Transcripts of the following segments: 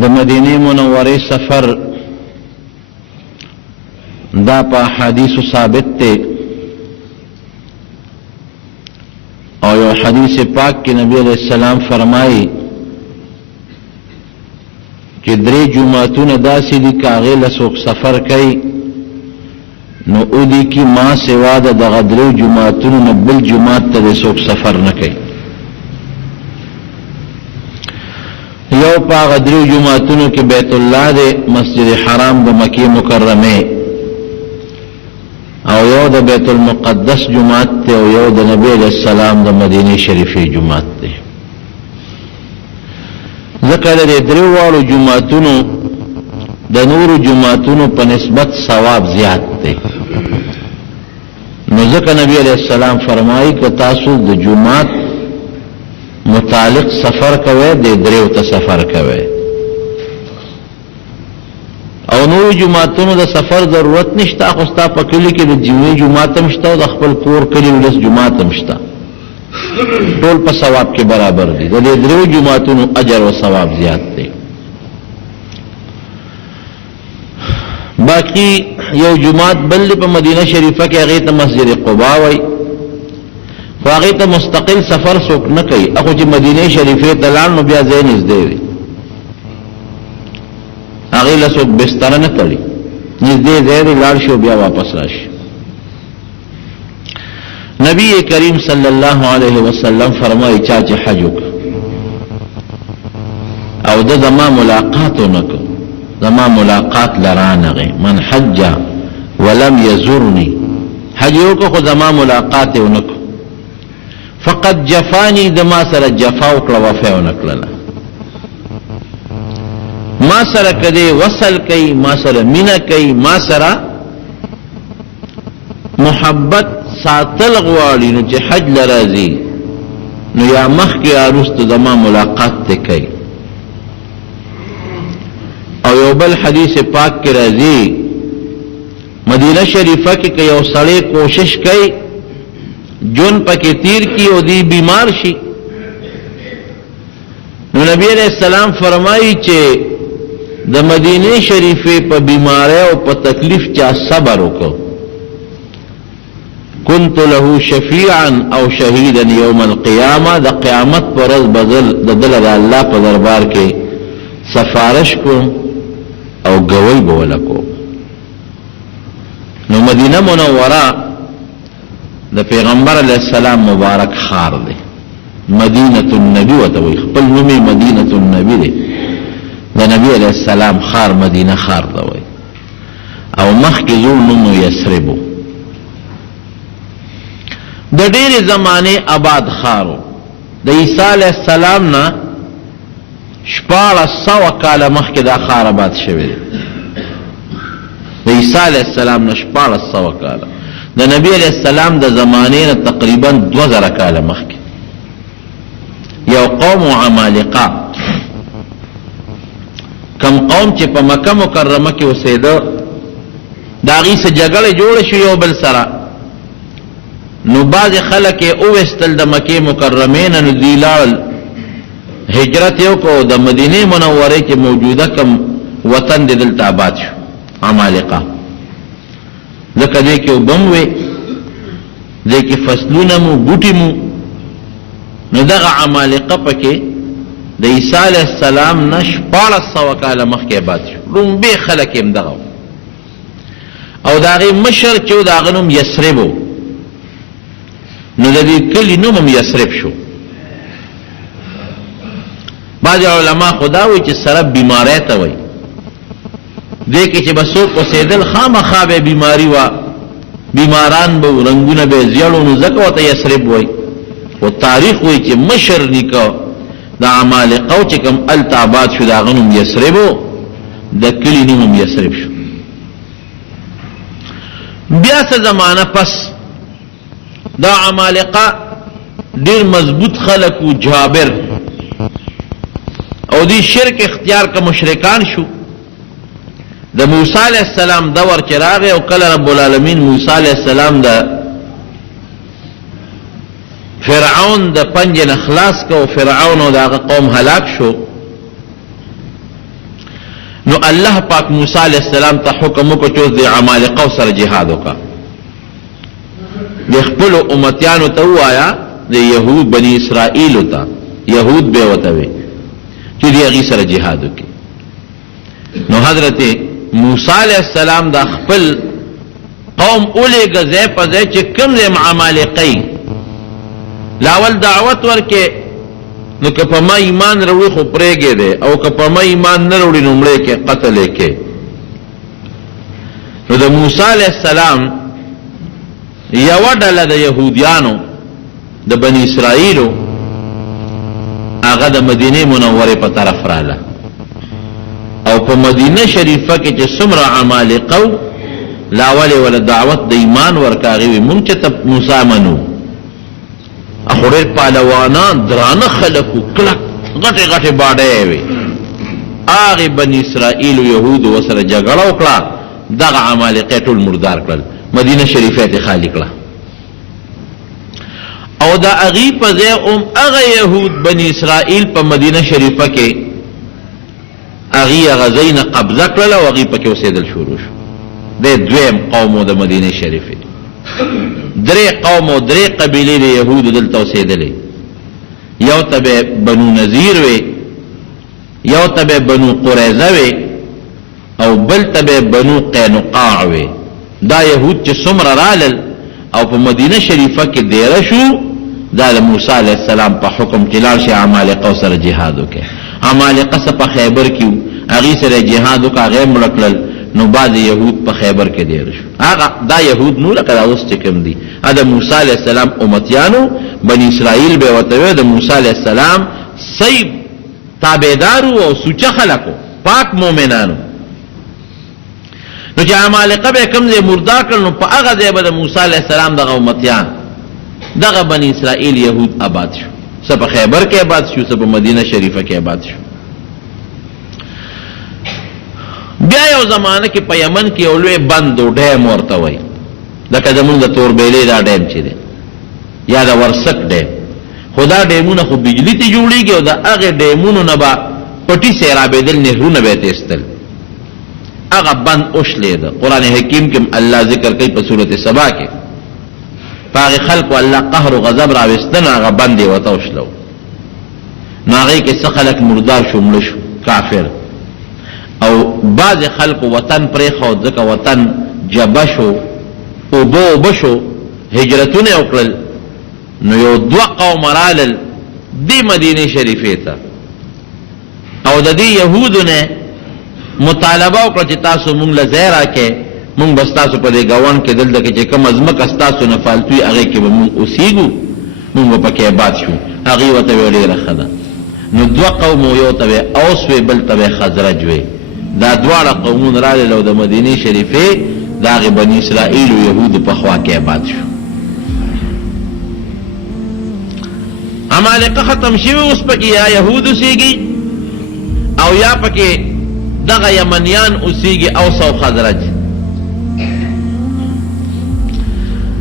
د مدینه منوره سفر دا په حدیث ثابت ته او یو حدیث پاک کې نبی علیہ السلام فرمایي چې درې جمعتونه داسې دي کاغه له څوک سفر کوي نو اودي کی ما سوا د غدرې جمعتونو نه بل جمعات ته څوک سفر نه کوي. یو په غدرې جمعتونو کې بیت الله د مسجد حرام د مکی مکرمه او یو د بیت المقدس جمعات ته او یو د نبی علیہ السلام د مدینه شریفه جمعات ته. ذکر د دریوالو جمعتونو د نور جمعتونو په نسبت ثواب زیات دی. نو ذکر نبی علیہ السلام فرمایي که تاسو د جمعات متعلق سفر کوئ د دریو ته سفر کوئ او نور جمعتونو د سفر ضرورت نشته. خو ستا په کلی کې د جمعې جمعات هم شته او د خپل کور کلی ولس جمعات هم شته، ټول په ثواب کې برابر دي. د دې دریو جمعتونو اجر او ثواب زیات دی. باقی یو جمعات بل په مدینه شریفه کې هغه ته مسجد قباء وای، خو هغه ته مستقل سفر څوک نه کوي. اخو چې مدینه شریفه ته لاړ نو بیا ځای نږدې وي، هغه له څوک بستر نه تړي، نږدې ځای لاړ شو بیا واپس راشي. نبی کریم صلی اللہ علیہ وسلم فرمائی چاچے حجک او دا زما ملاقاتو نکو، زما ملاقات لرانغی، من حج ولم یزورنی، حجیو کو خود زما ملاقاتو نکو فقط جفانی دما سر جفاو کلا وفیو نکللا، ما سر کدے وصل کئی، ما سر مینہ کئی، ما سر محبت ساتل غواړي نو چې حج لرازي نو یا مخ کې ارست زما ملاقات ته کوي. او یو بل حدیث پاک کې راځي مدینه شریفه کې یو سړی کوشش کوي جون پکې تیر کی او دی بیمار شي نو نبی علیہ السلام فرمایي چې د مدینه شریفه په بیماری او په تکلیف چا صبر وکړو كنت له شفيعا او شهيدا يوم القيامه، د قیامت پر ورځ بدل د دل الله په دربار کې سفارش کوم او گوی بوله کوم. نو مدینه منوره د پیغمبر علیہ السلام مبارک خار دی، مدینه النبی وتوي خپل نومي مدینه النبی دی، د نبی علیہ السلام خار مدینه خار دی او مخکې زو نوم یثرب د ډېر زمانه آباد خارو. د عیسی علیہ السلام نه 1400 کاله مخکې دا خار آباد شوی دی. د عیسی علیہ السلام نه 1400 کاله، د نبی علیہ السلام د زمانه نه تقریبا 2000 کاله مخکې یو قوم عمالقه، کم قوم چې په مکه مکرمه کې اوسېده دا غي سره جګړه جوړ شو یو بل سره، نو باز خلق او وستل د مکه مکرمه نه دیلال هجرت یو کو د مدینه منوره کې موجوده کم وطن د دلته آباد شو عمالقه. لکه دې کې وبموي دې کې فصلونه مو بوټي مو، نو دغه عمالقه پکې د عیسی علیہ السلام نه 1400 کاله مخکې آباد شو. لومبه خلک هم دغه او داغه مشر چې داغه نوم یثرب نو د دې کلی نوم یثرب شو. بعض علما خدا وی چې سره بیماری ته وای دې کې چې بسو کو سیدل خامخا به بیماری وا بیماران به رنگونه به زیړو نو زکه ته یثرب وای. او تاریخ وی چې مشر نکاح د عمالقه چې کوم التابات شو دا غنوم یثرب د کلی نوم یثرب شو. بیا څه زمانہ پس دا عمالقه ډیر مضبوط خلق و جابر او دی شرک اختیار کا مشرکان شو. د موسی علیہ السلام دور چراغ او کله رب العالمین موسی علیہ السلام د فرعون د پنج نه خلاص کو، فرعون او دغه قوم هلاک شو. الله پاک موسی علیہ السلام ته حکم وکړ چې د عمالقه سره جهاد وکړه. د خپل امتیانو ته وایا د يهود بني اسرائیل ته يهود به وته وي چې دی هغه سره جهاد وکړي. نو حضرت موسی علیہ السلام د خپل قوم اولې غزه په ځای چې کوم د عمالقه لاول دعوت ورکې نو که په ما ایمان وروړي خو پرېږي دی او که په ما ایمان نه وروړي نو مړې کې قتل یې کې. نو د موسی علیہ السلام یوه ډله د یهودیانو د بني اسرائیلو هغه د مدینه منورې په طرف رااله او په مدینه شریفه کې چې څومره عمالقه لاولې ولا دعوت د ایمان ورکاغي وي مونږ چې ته موسی منو اخوړې پهلوانان درانه خلکو کلک غټې غټې باډې وي هغې بني اسرائیل و یهودو ورسره جګړه وکړه دغه عمالقې ټول مردار کړل مدینه شریفه یې خالي کړه او د هغې په ځای هغه یهود بني اسرائیل په مدینه شریفه کې هغې هغه ځای نه قبضه کړله او هغې پکې اوسېدل شروع شو. د دویم قومو د مدینه شریفې درې قوم او درې قبیلې د یهودو دلته اوسېدلې. یو ته به بنو نذیر وي یو ته به بنو قریظه وي او بل ته به بنو قینقاع وي. دا یهود چې څومره رالل او په مدینه شریفه کې دیره شو دا د موسی علیہ السلام په حکم چې لاړ شي عمالقه سره جهاد وکړي. عمالقه څه په خیبر کې وو هغې سره جهاد وکړه هغې مړه کړل. نو بعض یهود په خیبر کې دیر شو. هغه دا یهود نو لکه دا اوس چې کوم دي دا د موسی علیہ السلام امتیانو بني اسرائیل به ورته وی د موسی علیہ السلام صحیح تابعدارو او سوچه خلکو پاک مؤمنانو. نو چې عمالقه به کوم ځای مردار کړل نو په هغه ځای به د موسی علیہ السلام دغه امتیان دغه بني اسرائیل یهود آباد شو. څه په خیبر کې آباد شو څه په مدینه شریفه کې آباد شو. بیا یو زمانه کې په یمن کې یو لوی بند و ډیم ورته وایي لکه زمونږ د توربیلې دا ډیم چې دی یا د ورسک ډیم خو دا ډیمونه خو بجلي ته جوړېږي او د هغې ډیمونو نه به پټي سیرابېدل نهرونه به یې تیستل هغه بند اوشلېده. قرآن حکیم کې الله ذکر کوي په صورت سبا کې په هغې خلکو الله قهر و غضب راوسته نو هغه بند یې ورته اوشلو نو هغې کې څه خلک مردار شو مړه شو کافر او بعض خلق وطن پریخود ځکه وطن جبه شو اوبه شو هجرتونه وکړل نو یو دوه قوم رالل دی مدینه شریفې ته او د دې یهودو نه مطالبه وکړه چې تاسو مونږ له ځای راکې مونږ بس تاسو په دې ګاون کې دلته کې چې کوم ځمکه ستاسو نه فالتوي هغې کې به مونږ اوسېږو مونږ به پکې آباد شو. هغې ورته ویې ډېره ښه ده. نو دوه قوم یو ته به اوس وی بل ته به خزرج وی دا دواړه قومونه رالل او د مدینې شریفې د هغې بني اسرائیل و یهودو په خوا کې آباد شو. عمالقه ختم شوي اوس پکې یا یهود اوسېږي او یا پکې دغه یمنیان اوسېږي اوس او خزرج.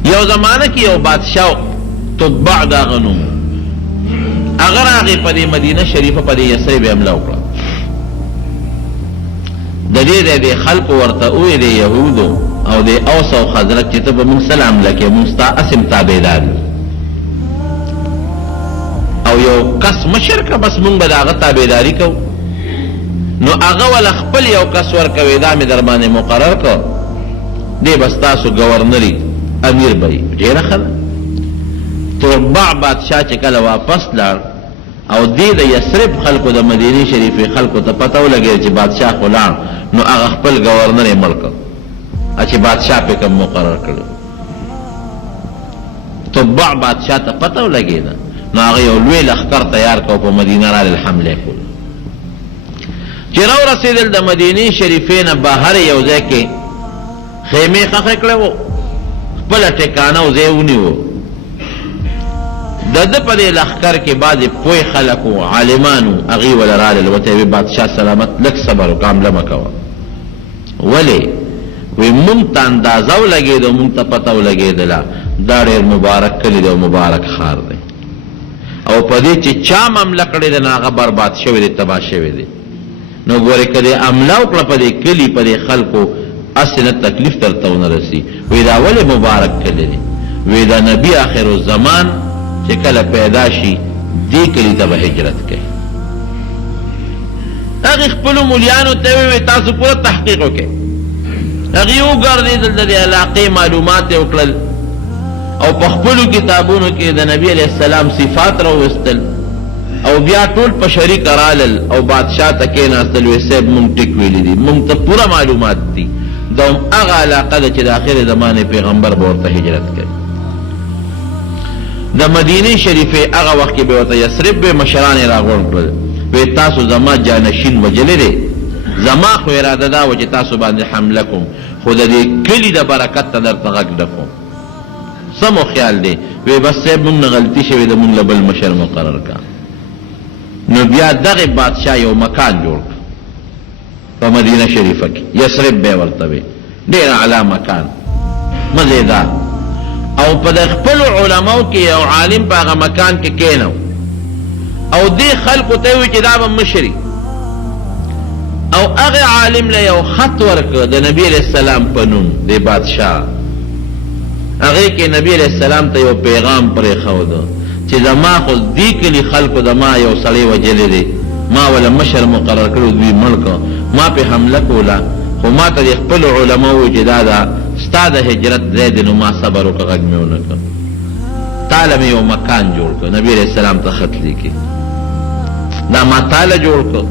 یو زمانه کې یو بادشاه تبع د هغه نوم هغه راغی په دې مدینه شریفه په دې یثرب حمله وکړه. د دې د خلکو ورته وویل د یهودو او د اوس او خزرج چې ته به موږ سلام لکې موږ ستا اسم تابعدار او یو کس مشر که بس موږ به د هغه تابعداري کوو. نو هغه وله خپل یو کس ورکوي دا مې در باندې مقرر کړ دی به ستاسو ګورنري امیر به وي. ډېره ښه ده. تربع بادشاه چې کله واپس لاړ او دې د یثرب خلکو د مدینې شریفې خلکو ته پته ولګېده چې بادشاه خو لاړ نو هغه خپل ګورنر یې مړ کړ چې بادشاه پې کوم مقرر کړی. تبع بادشاه ته پته ولګېده نو هغه یو لوی لښکر تیار کړ په مدینه رالل حملې کول. چې راورسېدل د مدینې شریفې نه بهر یو ځای کې خیمې ښخې کړې وو خپله ټکانه او ځای ونیو. د ده په دې لښکر کې بعضې پوه خلک وو عالمانو هغې وله رالل ورته یې بادشاه سلامت لږ صبر وکړه حمله مه کوه. ولې وی مونږ ته اندازه ولګېده مونږ ته پته ولګېدله دا ډېر مبارک کلي دی او مبارک ښار دی او په دې چې چا حمله کړې ده نو هغه برباد شوی دی تباه شوی دی. نو ګوره کده عمله وکړه په دې کلی په دې خلکو اسنه تکلیف ترته ونه رسی. وی دا ولې مبارک کړي؟ وی دا نبی آخر الزمان چې کله پیدا شي دې کلی ته به هجرت کوي. هغه خپل مولیانو ته وی تاسو پوره تحقیق وکړئ. هغه یو ګرځیدل د علاقې معلومات وکړل او په خپل کتابونو کې د نبی علیہ السلام صفات راوستل او بیا ټول په شریک رالل او بادشاہ ته کېناستل. وی صاحب مونږ ټیک ویلي دي، مونږ ته پوره معلومات دي. دا هغه علاقه ده چې د آخر زمانې پیغمبر به ورته هجرت کوي. د مدینه شریفه هغه وخت کې به ورته یثرب به مشران راغونډ کړل. وی تاسو زما جانشین وجلې دي، زما خو اراده دا و چې تاسو باندې حمله کوم، خو د دې کلي د برکت ته درته غږ ډکوم. سمو خیال دی. وی بس صاحب مونږ نه غلطي شوې ده، مونږ له بل مشر مقرر کا. نو بیا دغه بادشاہ یو مکان جوړ کړ په مدینه شریفه کې، یثرب به ورته وی، ډېر اعلی مکان مزیدار. او په خپل علماو کې یو عالم په هغه مکان کې کېنو او دې خلکو ته وی چې دا به مشري. او هغه عالم له یو خط ورکړ د نبی علیہ السلام په نوم د بادشاہ. هغه کې نبی علیہ السلام ته یو پیغام پرې خود چې زما خو دې کلی خلکو زما یو سړی وجلې دی، ما ولا مشر مقرر کړو، دوی ملک ما په حمله کوله، خو ما ته خپل علما وو چې دا ستا د هجرت ځای دی، نو ما صبر وکړ، غږ مې ونه کړ. تاله مې یو مکان جوړ کړ، نبی علیہ السلام ته خط لیکي، دا ما تاله جوړ کړ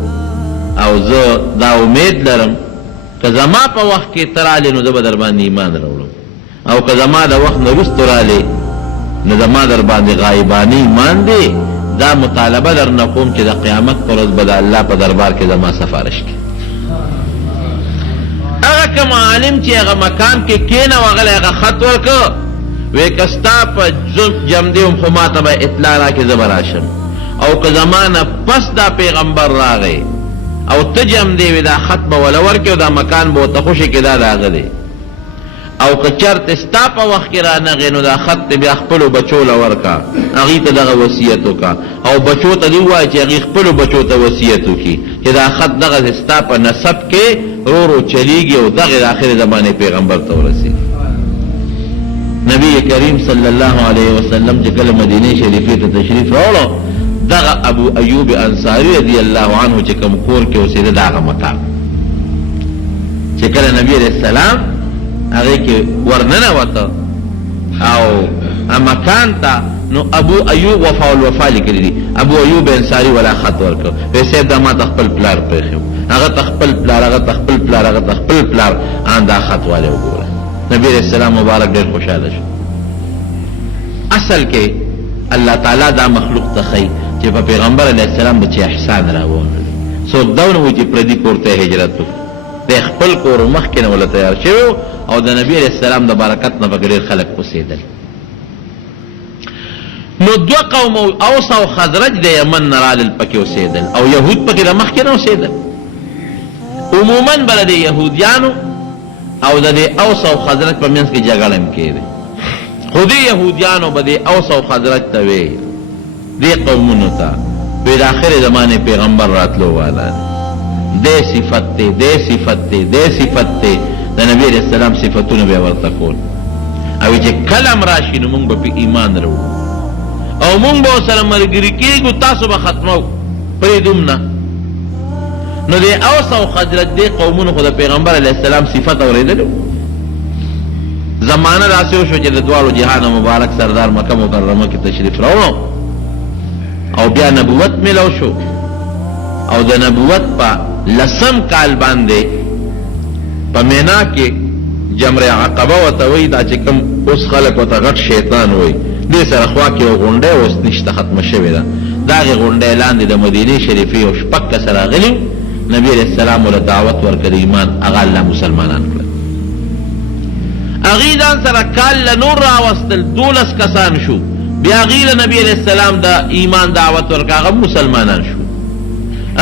او زه دا امید لرم که زما په وخت کې ترالی نو زه به در باندې ایمان راوړم، او که زما د وخت نه وروسته رالی نو زما در باندې غایبانه ایمان دی. دا مطالبه در نه کوم چې د قیامت پر ورځ به د الله په دربار کې زما سفارش کوي. هغه کوم عالم چې هغه مکان کې کېنه هغه هغه خط ورکړ، وی که ستا په جم دی خو ما ته به اطلاع راکړې زه به راشم، او که زما نه پس دا پیغمبر راغی او ته جم دی وی دا خط به وله ورکړې او دا مکان به ورته خوشي کې دا د هغه دی. او که چرته ستا په وخت کې رانغې نو دا خط بیا خپلو بچو له ورکړه، هغوی ته دغه وصیت وکړه، او بچو ته دې ووایه چې هغوی خپلو بچو ته وصیت وکړي چې دا خط دغه ستا په نسب کې رو چلیږي او دغه د آخر زمانې پیغمبر ته ورسېږي. نبی کریم صلی الله علیه وسلم چې کله مدینه شریفې ته تشریف راوړو، دغه ابو ایوب انصاری رضی الله عنه چې کوم کور کې اوسېده دغه مکان چې کله نبی علیہ السلام هغه کې ورننوته او مکان ته، نو ابو ایوب وفا الوفا لیکلی دي، ابو ایوب انصاری ولا خط ورکړ، وی صاحب دا ما ته خپل پلار پرېښی، هغه ته خپل پلار، هغه ته خپل پلار، هغه ته خپل پلار، ان دا خط والی وګوره. نبی علیہ السلام مبارک ډېر خوشحاله شو. اصل کې الله تعالی دا مخلوق ته ښیي چې په پیغمبر علیہ السلام به چې احسان راوړي. څوک دا ونه وایي چې پردي کور ته هجرت وکړي، د خپل کور مخکې نه ولا تیار شوی او د نبی علیہ السلام د برکت نه به ډېر خلک اوسېدل. نو دوه قوم اوس او خزرج د یمن نه رالل پکې اوسېدل، او یهود پکې د مخکې نه اوسېدل. عموما به د یهودیانو او د اوس او خزرج په منځ کې جګړه هم کېده، خو د یهودیانو به د اوس او خزرج ته وی دې قومونو ته وی د آخر زمانې پیغمبر راتلو والا دې صفت دی، دې صفت دی، دې صفت دی. د نبی علیہ السلام صفتونه به ورته کول، او چې کلم راشي نو مونږ به په ایمان راوړو او مونږ به ورسره ملګري کېږو، تاسو به ختمو پرېږدوم نه. نو د اوس او خزرج دې قومونو خو د پیغمبر علیہ السلام صفت اورېدلو. زمانه داسې وشو چې د دواړو جهان مبارک سردار مکه مکرمه کې تشریف راوړو او بیا نبوت ملو شو، او د نبوت په 10 کال باندې په مینا کې جمر عقبه ورته وایي، دا چې کوم اوس خلک ورته غټ شیطان وایي، دې سره خوا کې یو غونډۍ اوس نشته، ختمه شوې ده. د هغې غونډۍ لاندې د مدینې شریفې یو 6 کسه راغلي، نبی علیہ السلام ورته دعوت ورکړ ایمان، هغه الله مسلمانان کړل. هغې ځان سره کال له نور راوستل، 12 کسان شو، بیا هغې له نبی علیہ السلام د ایمان دعوت ورکړ، هغه مسلمانان شو.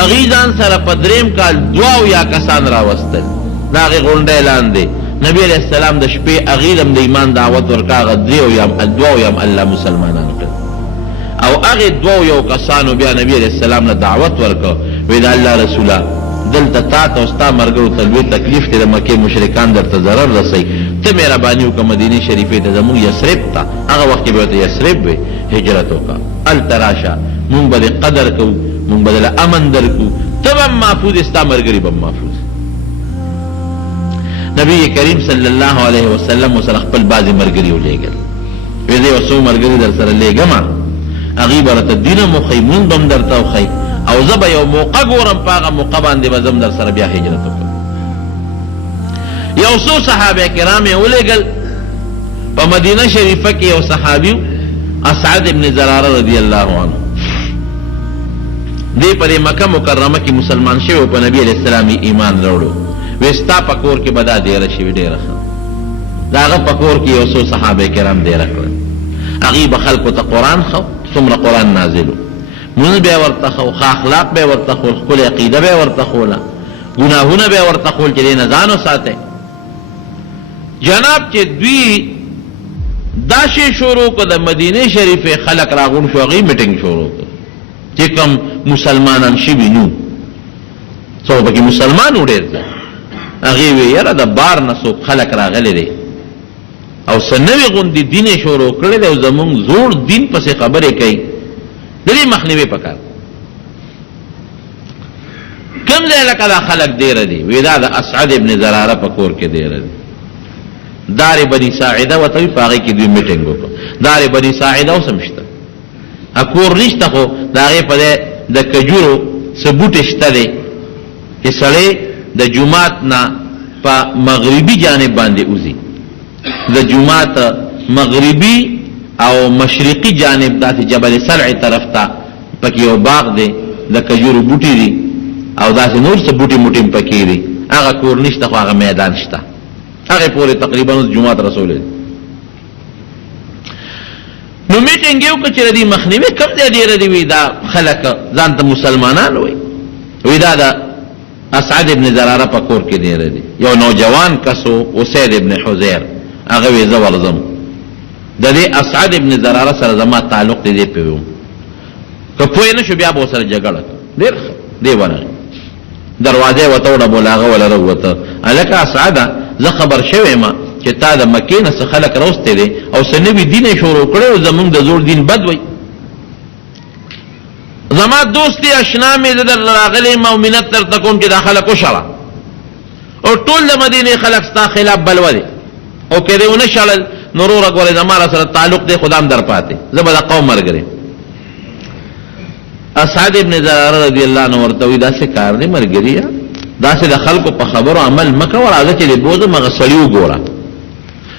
هغې ځان سره په 3 کال 2 کسان راوستل د هغې غونډۍ لاندې، نبی علیہ السلام د شپې هغې له د ایمان دعوت ورکړ، هغه 2 الله مسلمانان کړل. او هغې 2 کسانو بیا نبی علیہ السلام له دعوت ورکړ، وی د الله رسوله دلته تا ته او ستا ملګرو ته لوی تکلیف دی، د مکې مشرکان درته ضرر رسوي، ته مهرباني وکړه مدینې شریفې ته زمونږ یثرب ته، هغه وخت کې به ورته یثرب وي، هجرت وکړه، هلته راشه، مونږ به دې قدر کوو، مونږ به دله امن درکو، ته به هم محفوظ یې، ستا ملګري به هم محفوظ. نبی کریم صلی الله علیه وسلم ورسره خپل بعضې ملګري ولېږل، وی زه یو څو ملګري در سره لېږمه، هغوی به راته دین هم وښیي، مونځ به هم درته وښیي، او زه به یو موقع ګورم، په هغه موقع باندې به زه هم در سره بیا هجرت وکړم. یو څو صحابه کرام یې ولېږل. په مدینه شریفه کې یو صحابي اسعد ابن زراره رضی الله عنه، دی په مکه مکرمه کې مسلمان شوی او په نبی علیہ السلام ایمان راوړو. وی ستا په کور کې به دا دیره شوي، ډېره ښه، د هغه په کور کې یو څو صحابه کرام دیره کړل، هغوی به خلکو ته قرآن ښه، څومره قرآن نازل و، مونځ به یې ورته ښه، ښه اخلاق به یې ورته ښول، ښکلې عقیده به یې ورته ښوله، ګناهونه به یې ورته ښول چې دې نه ځان وساتئ. جناب چې دوی دا شی شروع کړه، د مدینې شریفې خلک راغون شو، هغوی میټینګ شروع کړه چې کوم مسلمانان شوي نو، څو پکې مسلمان و ډېر ځای، هغوی وی یاره د بار نه څوک خلک راغلی دی او څه نوې غوندې دین یې شروع کړی دی او زمونږ زوړ دین پسې خبرې کوي، د دې مخنیوی پکار. کوم ځای لکه دا خلک ډېره دي، وی دا د اسعد ابن زراره په کور کې ډېره دي. دار بني ساعده ورته وي، په هغې کې دوی میټینګ وکړه. دار بني ساعده اوس هم شته، کور نشته، خو د هغې په دی د کجورو څه بوټې شته دی چې سړی د جومات نه په مغربي جانب باندې وځي، د جومات مغربي او مشرقي جانب داسې جبل سرع طرف ته پکې یو باغ دی، د کجورو بوټي دي او داسې نور څه بوټي موټي هم پکې دي، هغه کور نشته خو هغه میدان شته، هغې پورې تقریبا اوس جومات رسولی دی. نو میټینګ یې وکړه چې د دې مخنیوي کوم ځای ډېره دي، وي دا خلک ځان ته مسلمانان وایي، وی دا د اسعد ابن زراره په کور کې ډېره دي. یو نوجوان کس و اسید ابن حذیر، هغه وی زه ورځم، د دې اسعد ابن زراره سره زما تعلق دی، دی پې وم، که پوه نه شو بیا به ورسره جګړه کړه، ډېر ښه، دی ورغی، دروازه یې ورته وډبوله، هغه وله راووته، هلکه اسعده زه خبر شوی یم چې تا د مکې نه څه خلک راوستی دی او څه نوي دین یې شروع کړی او زمونږ د زوړ دین بد وی، زما دوستی اشنا مې زه در راغلی یم او منت درته کوم چې دا خلک وشړه، او ټول د مدینې خلک ستا خلاف بلوه دی، او که دې ونه شړل نو وروره ګورې زما را سره تعلق دی، خو دا هم در پاتې، زه به د قوم ملګری. اسعد ابن زراره رضی الله عنه ورته وایي داسې کار دی ملګريه، داسې د خلکو په خبرو عمل مه کوه، راځه چې د بوځم هغه سړي وګوره،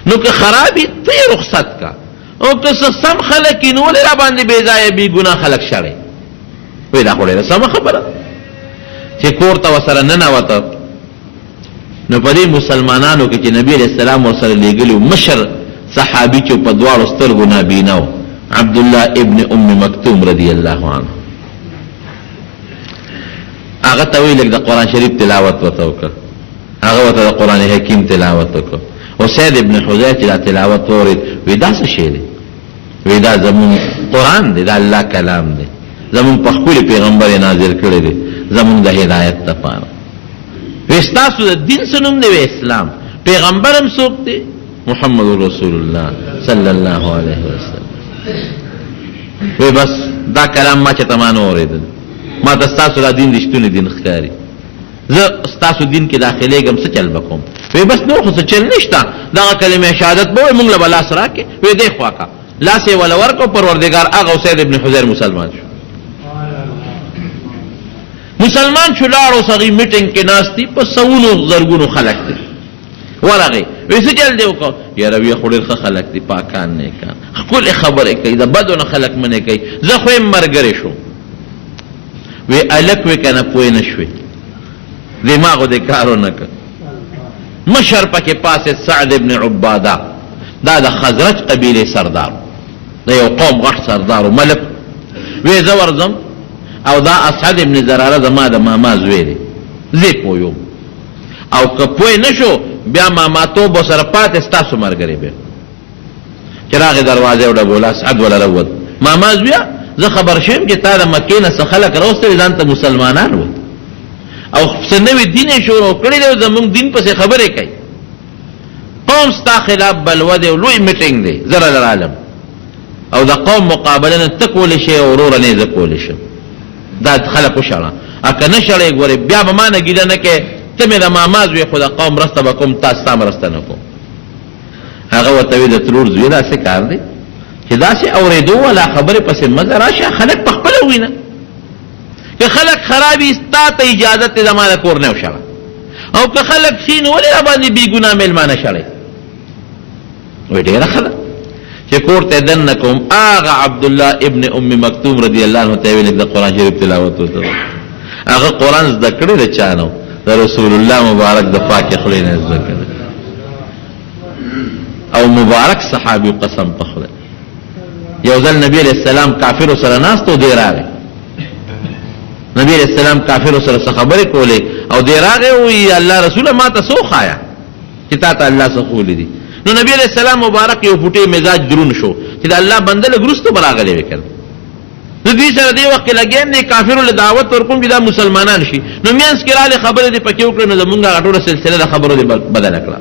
نو که خراب وي ته یې رخصت که، او که څه سم خلک یې نو ولې را باندې بې ځایه بې ګناه خلک شړئ. وایي دا خو ډېره سمه خبره چې کور ته ورسره ننوته. نو په دې مسلمانانو کې چې نبي علیه السلام ورسره لېږلي و، مشر صحابي چې په دواړو سترګو نابینا و، عبدالله ابن ام مکتوم رضی الله عنه، هغه ته وی لږ د قرآن شریف تلاوت ورته وکړه، هغه ورته د قرآن حکیم تلاوت وکړه. اسید ابن حذیر چې دا تلاوت واورېد، وی دا څه شی دی؟ وی دا زمونږ قرآن دی، دا الله کلام دی، زمونږ په ښکلي پیغمبر یې نازل کړی دی زمونږ د هدایت دپاره. وی ستاسو د دین څه نوم دی؟ وی اسلام. پیغمبر هم څوک دی؟ محمد رسول الله صلی الله علیه وسلم. وی بس دا کلام ما چې ته ما نه اورېدل، ما ته ستاسو دا دین رښتونی دین ښکاري، زه ستاسو دین کې داخلېږم، څه چل به کوم؟ وی بس نور خو څه چل نشته، دغه کلمې شهادت به وایي، مونږ له به لاس راکړې. وی دی خوا که لاس یې وله ورکړو، پروردګار هغه اسید ابن حذیر مسلمان شو. مسلمان شو، لاړ اوس هغوی میټینګ کې ناست دي، په سوونو زرګونو خلک دي، ورغی وی څه چل دی وکړو؟ یاره وی خو ډېر ښه خلک دي، پاکان نیکان، ښکلې خبرې کوي، د بدو نه خلک منې کوي، زه خو یم ملګری شو. وی الک وی کنه پوه نه شوې، دماغو دې کار ونه کړ. مشر پکې پاسې سعد ابن عباده، دا د خزرج قبیلې سردار، د یو قوم غټ سردار و ملک. وی زه ورځم او دا اسعد ابن زراره زما د ماما زوی دی، زه پوه یم، او که پوه نه شو بیا ماماتوب ورسره پاتې ستاسو ملګری به. چې راغې دروازې وډبوله، اسعد وله راووت، ماما زویه زه خبر شویم چې تا د مکې نه څه خلک راوستلي ځان ته مسلمانان وي، او سنوي دین شروع کړی دی زمونږ دین پسې خبرې کوي. قوم ستا خلاف بلوه دی او لوی میټینګ دی زر العالم او د قوم مقابله نه ته کولی شي او وروره نه زه کولی شم. دا خلک وشړه اکه نه شړی ګورې بیا به ما نه ګیله نه کوې ته مې د ماماز وې خو د قوم مرسته به کوم تا ستا مرسته نه کوم. هغه ورته وی د ترور زوی داسې کار دی چې داسې اورېدو والا خبرې پسې مزه راشه خلک په خپله ووینه. که خلک خرابي ستا ته اجازت دی زما د کور نه وشړه او که خلک ښي نو ولې را باندې بېګناه مېلمانه شړئ. وی ډېره ښه ده چې کور ته دننه کوم. هغه عبدالله ابن ام مکتوم رضی الله عنه ته یې ویل د قرآن شریف تلاوت وته هغه قرآن زده کړی د چا نه د رسول الله مبارک د پاکې خولې نه زده کړی او مبارک صحابي قسم په خدای. یو ځل نبی علیہ السلام کافرو سره ناست و دی راغی. نبی علیہ السلام کافرو سره څه خبرې کولې او دی راغی وی الله رسوله ما ته څه وښایه چې تا ته الله څه ښوولي دي. نو نبی علیہ السلام مبارک یو فوټې مزاج درون شو چې د الله بنده لږ وروسته به راغلی وی کنه. نو دوی سره دې وخت کې لګیا دی کافرو له دعوت ورکوم چې دا مسلمانان شي. نو میانس کې رالې خبرې دې پکې وکړې نو زمونږ هغه ټوله سلسله د خبرو دې بدله کړه.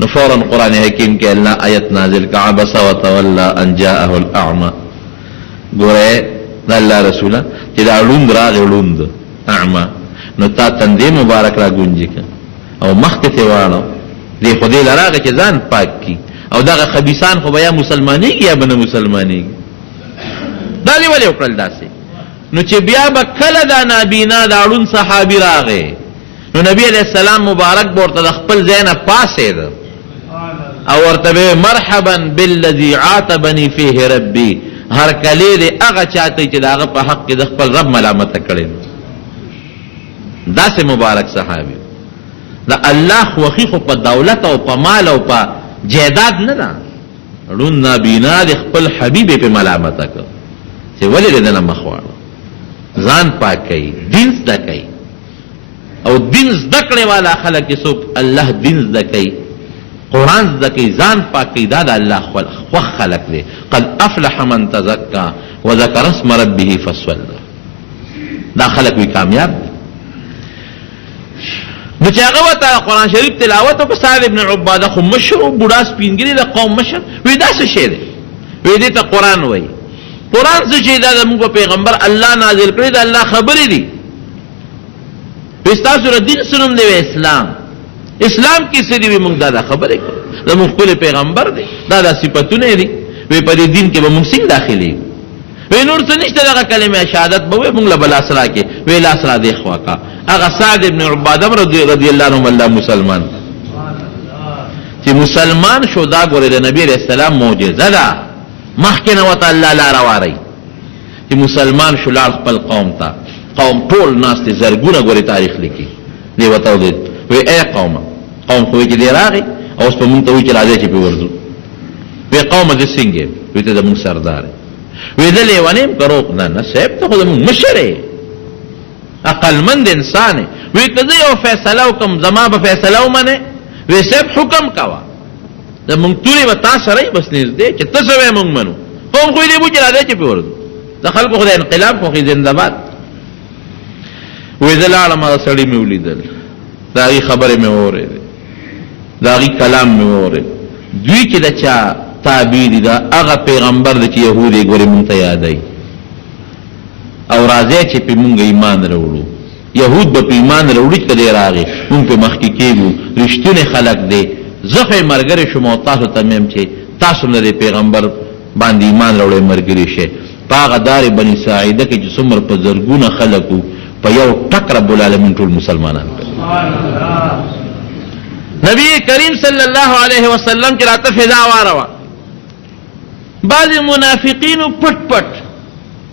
نو فوراً قرآن حکیم کې الله آیت نازل کا عبس وتولى ان جاءه الاعمى. ګوره د الله رسوله چې دا ړوند راغی ړوند اعمى نو تا تندې مبارک را ګونجي او مخکې ته واړو دې خو دې لراغه چې ځان پاک کی او دغه خبيثان خو بیا مسلمانېږي یا به نه مسلمانېږي. دا دې ولې وکړل داسې. نو چې بیا به کله دا نابینا دا ړوند صحابي راغی نو نبی علیہ السلام مبارک به ورته د خپل ځای نه پاسېد او ورته مرحبا بالذي عاتبني فيه ربي. هر کلی دې هغه چاته چې د هغه په حق کې د خپل رب ملامته کړی. داسې مبارک صحابي دا الله خوخي خو په دولت او په مال او په جیداد نه ده. ړوند نابینا د خپل حبیب په ملامته کړ چې ولې دې نه مخ واړو. ځان پاک کوي دین زده کوي او دین زده کړې والا خلک چې څوک الله دین زده کوي قرآن زده کوي ځان پاک کوي دا د الله خوښ خلک دی. قد افلح من تزکا وذکر اسم ربه فصلى. دا خلک وي کامیاب دی. نو چې هغه ورته قرآن شریف تلاوت وکړ سعد ابن عباده خو مشر و بوډا سپینګري د قوم مشر وی دا څه شی دی وی دې ته قرآن وایي. قرآن څه شی دا زموږ په پیغمبر الله نازل کړی د الله خبرې دي. وی ستاسو د دین څه نوم دی اسلام. اسلام کې څه دي وی موږ دا خبرې کوو زموږ ښکلی پیغمبر دی دا صفتونه دي. وی په دې دین کې به موږ څنګه داخلېږو. وی نور څه نشته دغه کلمه شهادت به وی موږ له به لاس راکړې وی لاس را دې خوا کا. هغه سعد ابن عباده رضی الله عنه الله مسلمان چې مسلمان شو دا ګوره د نبی علیہ السلام معجزه ده. مخکې نه ورته الله لاره وارئ چې مسلمان شو لاړ خپل قوم ته. قوم ټول ناست دي زرګونه ګورې تاریخ لیکي دی ورته وویل وی ای قومه قوم خو وی چې دی راغی او اوس په مونږ ته وایي چې راځئ چې پې ورځو. وی قومه زه څنګه وی ته زمونږ سردار وی زه لیونی یم که روغ نه صاحب ته خو زمونږ مشر یې عقلمند انسان یې. وی که زه یو فیصله وکړم زما به فیصله ومنې وی صاحب حکم کوه زمونږ تورې به تا سره یې بس نږدې چې ته څه وی مونږ منو. قوم خو یې دی بو چې راځئ چې پې ورځو. د خلکو خو د انقلاب خوښي زنده‌باد. وی زه لاړم هغه سړي مې ولیدل د هغې خبرې مې واورېدې د هغې کلام مې واورېد. دوی چې د چا تابع دي دا هغه پیغمبر دی چې یهود یې ګورې مونږ ته یادوي او راځئ چې پې مونږ ایمان راوړو. یهود به په ایمان راوړي که دی راغی مونږ پې مخکې کېږو. رښتونی خلک دی. زه خو یې ملګری شوم او تاسو ته مې یم چې تاسو هم د دې پیغمبر باندې ایمان راوړئ ملګري شئ. په هغه دار بني ساعده کې چې څومره په زرګونه خلک وو په یو ټک رب العالمین ټول مسلمانان کړل. نبی کریم صلی الله علیه وسلم کې راته فضا واره بعضې منافقینو پټ پټ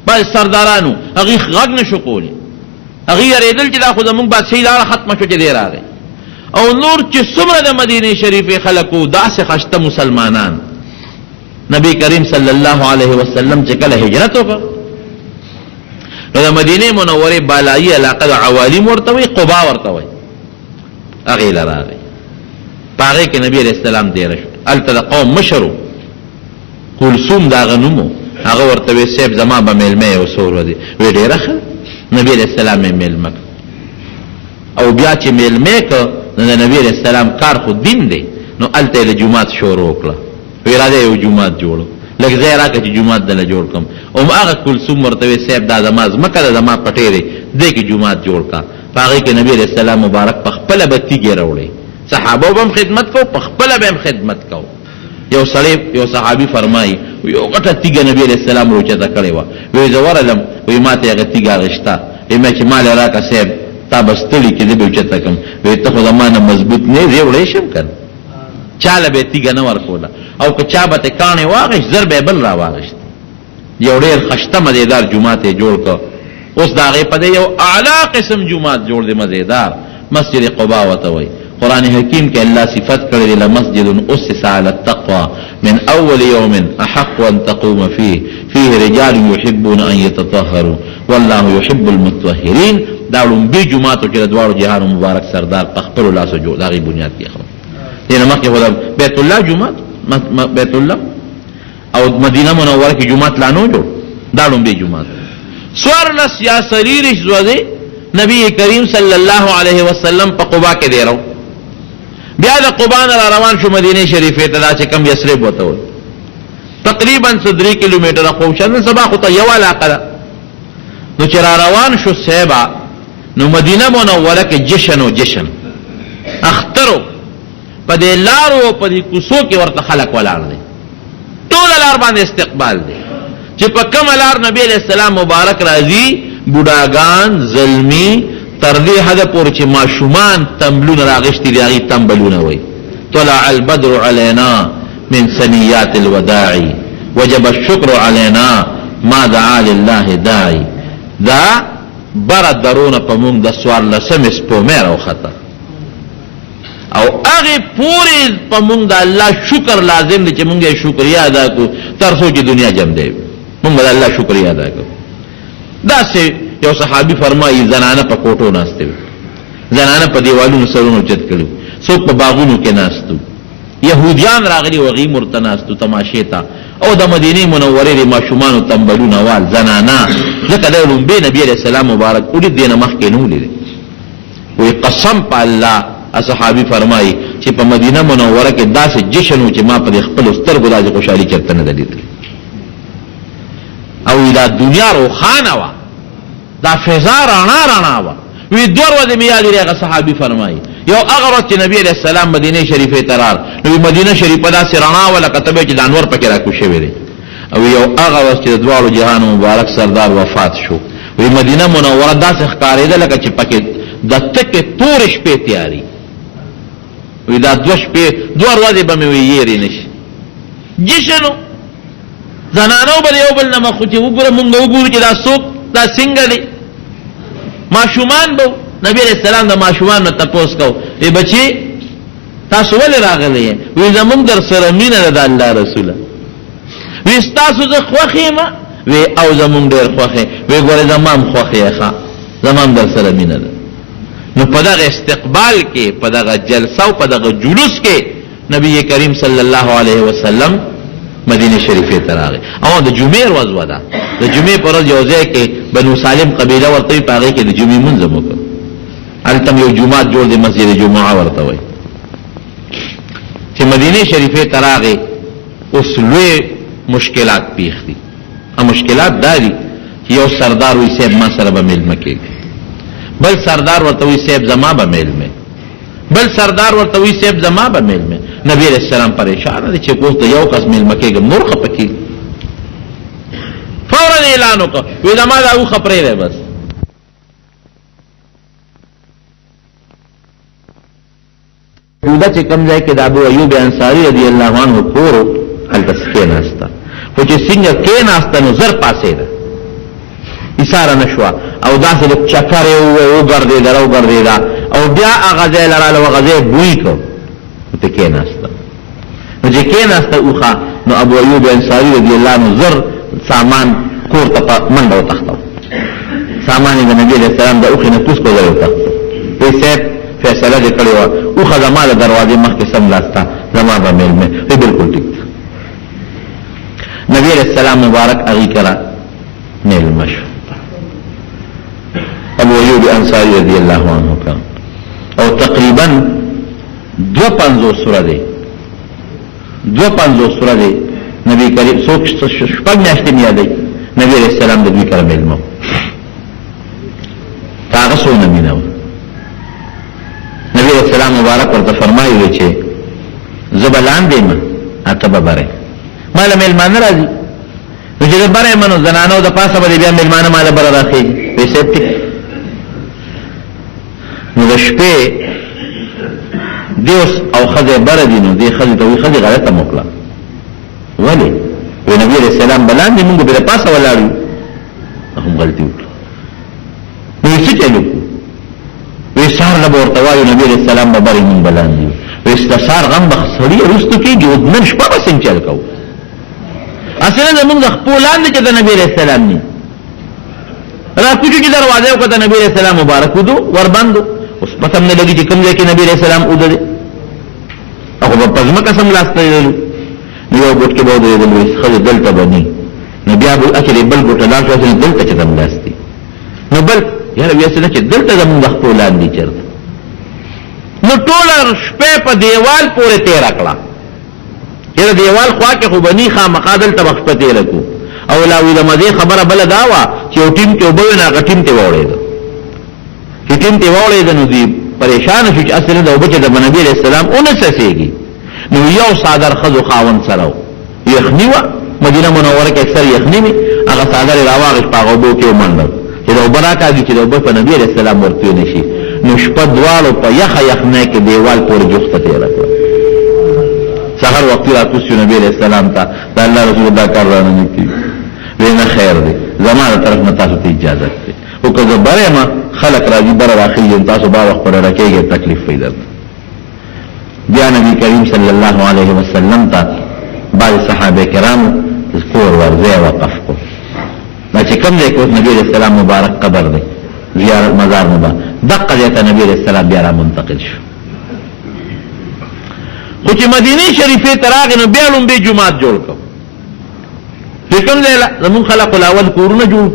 بعضې سردارانو هغوی غږ نه شو کولی. هغوی یارېدل چې دا خو زمونږ بادشاهي لاره ختمه شو چې دی راغی. او نور چې څومره د مدینې شریفې خلک وو داسې خشته مسلمانان. نبی کریم صلی الله علیه وسلم چې کله هجرت وکړ نو د مدینې منورې بالایي علاقه د عوالیم ورته وایي قبا ورته وایي هغې له راغی. په هغې کې نبي علیه السلام دیره شو. هلته د قوم مشر و کلثوم د هغه نوم و. هغه ورته وی صاحب زما به میلمه یې څو ورځې وی ډېره ښه. نبي علیه السلام یې میلمه کړ او بیا چې میلمه که نو د نبی علیہ السلام کار خو دین دی نو الته د جمعات شروع کړه ویراده یو جمعات جوړو لکه ځای راکړه چې جمعات دله جوړ کم او هغه کلثوم ورته وی صاحب دا زما ځمکه ده زما پټی دی دې کې جمعات جوړ کا په هغې کې نبی علیہ السلام مبارک په خپله به تیږې راوړی صحابو به هم خدمت کو په خپله به هم خدمت کو یو سړی یو صحابي فرمایي یو غټه تیږه نبی علیہ السلام روچته کړې وه وی زه ورغلم وی ما ته هغه تیږه اخېسته وی چې ما له راکړه صاحب تا به ستړي کې زه به اوچته کړم وی ته خو زما نه مضبوط نه یې زه وړی شم که نه چاله به تیږه نه ورکوله او که چا به ته کاڼې واغېست زر به یې بل را واغېست یو ډېر خشته مزېدار جومات یې جوړ کړ اوس د هغې په دې یو اعلی قسم جومات جوړ دی مزېدار مسجد قبا ورته وایي قرآن حکیم کې الله صفت کړی دی لمسجد اسس على التقوى من اول يوم احق ان تقوم فيه رجال يحبون ان يتطهروا والله يحب المتطهرين دا لومبي جوماتو چې د دواړو جهانو مبارک سردار په خپلو لاسو جوړ د هغې بنیاد کېښود دینه مخکې خو بیت الله جومات بیت الله او مدینه منوره کې جومات لا نو جوړ دا لومبي جومات څوارلس یا څلېرویشت ورځې نبی کریم صلی الله علیه وسلم په قبا کې دی رو بیا د قبا نه را روان شو مدینه شریفې ته دا چې کم یثرب ورته وایي تقریبا 3 کیلومتره خو نن سبا خو ته یو علاقه ده نو چې را روان شو صحابه نو مدینه منوره کې جشن اخترو په دې لارو په دې کوڅو کې ورته خلک ولاړ دي ټول لار باندې استقبال دی چې په کوم لار نبی علیہ السلام مبارک راځي بوډاګان زلمی تر دې حد پورې چې ماشومان تمبلونه راغشتي دي هغې تمبلونه وایي طلع البدر علینا من ثنیات الوداع وجب الشکر علینا ما دعا لله داعی دا بره درونه په مونږ د 14 سپومې راوخته او هغې پورې په مونږ د الله شکر لازم دی چې مونږ یې شکریا ادا کړو تر څو چې دنیا جمع دی مونږ به د الله شکریا ادا کړو داسې یو صحابي فرمایي زنانه په کوټو ناستې وي زنانه په دیوالونو سرونه اوچت کړي څوک په باغونو کې ناستو یهودیان راغلي و هغې ورته ناستو تماشې ته او د مدینې منورې د ماشومانو تمبلونه وال زنانه ځکه دی لومبی نبي علیه السلام مبارک ولید دې نه مخکې نه ولیدی وی قسم په الله صحابي فرمایي چې په مدینه منوره کې داسې جشن و چې ما په خپلو سترګو داسې خوشحالي چېرته نه ده لیدلې او دا دنیا روښانه وه دا فضا رڼا وه وی 2 ورځې مې یاد لري هغه صحابي فرمایي یو هغه ورځ چې نبي علیه السلام مدینې شریفې ته راغل نو مدینه شریفه داسې رڼا وه لکه ته به چې د انور پکې راکوز شوی دی او یو هغه ورځ چې د دواړو جهانو مبارک سردار وفات شو وی مدینه منوره داسې ښکارېده لکه چې پکې د تکې تورې شپې تیاري وی دا 2 شپې 2 ورځې به مې وی یېرې نه شي جشنو زنانو به د یو بل نه مخ چې وګوره مونږ وګورو چې دا څوک دا څنګه دی ماشومان به نبی علیہ السلام د ماشومان نه تپوس کو ای بچی تاسو ولې راغلی یې وی زمونږ در سره مینه ده د الله رسوله وی ستاسو زه خوښ یم وی او زمونږ ډېر خوښ یې وی ګورې زما هم خوښ یې ښه زما هم در سره مینه ده نو په دغه استقبال کې په دغه جلسه او په دغه جلوس کې نبی کریم صلی الله علیه وسلم مدینه شریفې ته راغی او د جمعې ورځ وه ده د جمعې په ورځ یو ځای کې بنو سالم قبیله ورته وي په هغې کې د جمعې لمونځ هم وکړ هلته یو جومات جوړ دی مسجد جمعه ورته وایي چې مدینه شریفې ته راغی اوس لوی مشکلات پیښ دي مشکلات دا دي چې یو سردار وایي صاحب ما سره به میلمه کېږي بل سردار ورته وایي صاحب زما به میلمه بل سردار ورته وایي صاحب زما به میلمه نبی علیہ السلام پریشان دی چې اوس د یو کس میلمه کېږم نور خفه کېږي فوراً اعلان وکړه وایي زما دا اوښه پرېږدی بس یوده چې کوم ځای کې د ابو ایوب انصاري رضی الله عنه کور و هلته کېناسته خو چې څنګه کېناسته نو زر پاسېده ایساره نه شوه او داسې د چکر یې وګرځېده او بیا هغه ځای لراله هغه ځای بوی کړ ته کېناسته نو چې کېناسته اوښه نو ابو ایوب انصاري رضی الله عنه زر سامان کور ته په منډه وتښتو سامان یې د نبي علیه السلام د اوښې نه کوز کړ زر وتښتو وایي صاحب فیصله دې کړې وه اوښه زما د دروازې مخکې سملاسته زما به میلمه وایي بلکل ټیک ده نبي علیه السلام مبارک هغې کره میلمه شو ابو ایوب انصاری رضی الله عنه کا او تقریبا 52 سوره ده 52 سوره ده نبی کریم څوک شپږ میاشتې میادې نبی علیہ السلام د دوی کرم علم هغه څونه مينو نبی علیہ السلام مبارک ورته فرمایي چې زبلان دې ما اتبه بره مال ملمان راځي نو چې بره منو زنانو د پاسه باندې بیا ملمان مال بره راځي پیسې ټیک نو د شپې دیوس او خزه بره دي نو دې خزه ته وي خزه غلطه موکړه ولی و نبی علیہ السلام بلان دی مونږ به پاسه ولاړو هم غلطي وکړه نو څه چلو وی سار له ورته وایو نبی علیہ السلام به بری مونږ بلان دی وی استثار غم بخصړي رستو کېږي او نن شپه به څنګه چل کو اصله زمونږ خپلان دي چې د نبی علیہ السلام ني را کوجو چې دروازه وکړه نبی علیہ السلام مبارک ودو ور بندو اوس پته نه لګي چې کوم ځای کې نبی علیہ السلام ودو هغه په پزما قسم لاسته دی یو ګټ کې به د خځې دلته بني نبي ابو اکل بل ګټ لا شو چې دلته چې دم لاستي نو بل یاره بیا څه چې دلته زموږ خپل لاندې چرته نو ټول شپه په دیوال پورې تیر کړه یره دیوال خوا کې خو بني خامقادل ته وخت تیر کو او لا وی د مزه خبره بل داوا چې یو ټیم کې وبوي نه غټیم ته وړې چې ټیم ته وړې نو دی پریشان شو چې اصل د وبچ د نبی رسول الله اونسسېږي نو یو صادر خذو خاون سره یخنی و مدینه منوره کې اکثر یخنی می هغه صادر راواغش پاغو بو کې ومنل چې د برکا دي چې د په نبی رسول الله ورته نشي نو شپه دوالو په یخنه کې دیوال پورې جوخته تیر کړ سحر وخت راتو نبی رسول الله ته الله رسول الله کار نه نکي وینه خیر دی زمانه طرف نه تاسو ته اجازه ده او که زبره ما خلق راځي بر واخی تاسو با وخت پر راکېږي تکلیف پیدا بیا نبی کریم صلی الله علیه وسلم ته بعض صحابه کرام کور ورځي وقف کو دا چې کوم ځای کې نبی رسول الله مبارک قبر دی زیارت مزار نه با دقه ته نبی رسول الله بیا را منتقل شو خو چې مدینه شریفه تراغ نو بیا لوم به جمعات جوړ کو لیکن زمون خلق الاول کورونه جوړ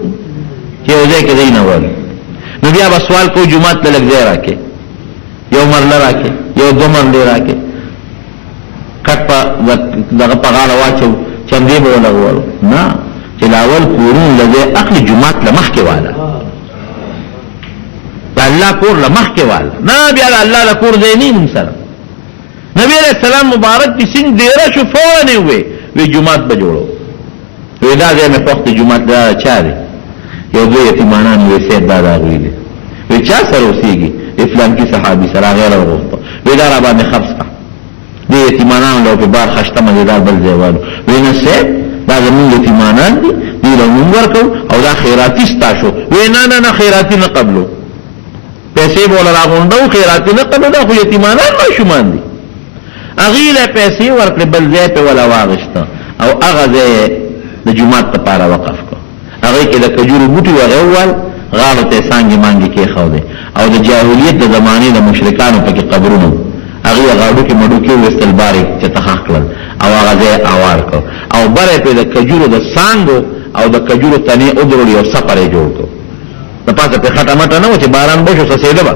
چې یو ځای کې دی نه ول نو بیا سوال کو جمعات ته لګ ځای راکې یو مرله راکې یو دو مرله راکې کټ په دغه په غاړه واچو چندې به ولګول نه چې لاول کورون لږه اخلي جمعات لمخ کې والا الله کور لمخ کې والا نه بیا الله له کور دی نه سره نبی علیہ السلام مبارک کی سنگ دیره شو فورا ہوئے وی جمعات بجوڑو وی دا دے میں پخت جمعات دا چا دے یو دو یتیمانان وی سید دادا ہوئی دے وی چا سر اسیگی افلان کی صحابی سر آغیر وغفتا وی دا رابا میں خبس کا دی یتیمانان لو پی بار خشتا مزیدار بل زیوانو وی نا سید دا زمین یتیمانان دی لو منور کو او دا خیراتی ستاشو وی نا خیراتی نقبلو پیسے بولا راغوندو خیراتی نقبلو دا خو یتیمانان ما شمان دی اغیله پیسې ورکړه بل ځای په ولا واغشته او هغه ځای د جمعات لپاره وقف کو هغه کې د کجورو بوټي وغوال غاړه ته سانګي مانګي کې خو دي او د جاهلیت د زمانه د مشرکانو په کې قبرونو هغه غاړو کې مډو کې وستل باري چې تحقق او هغه ځای اوار کو او بره په د کجورو د سانګو او د کجورو تنه او درولي او سفرې جوړ کو د پاسه په خټه مټه نه و چې باران بشو سسېده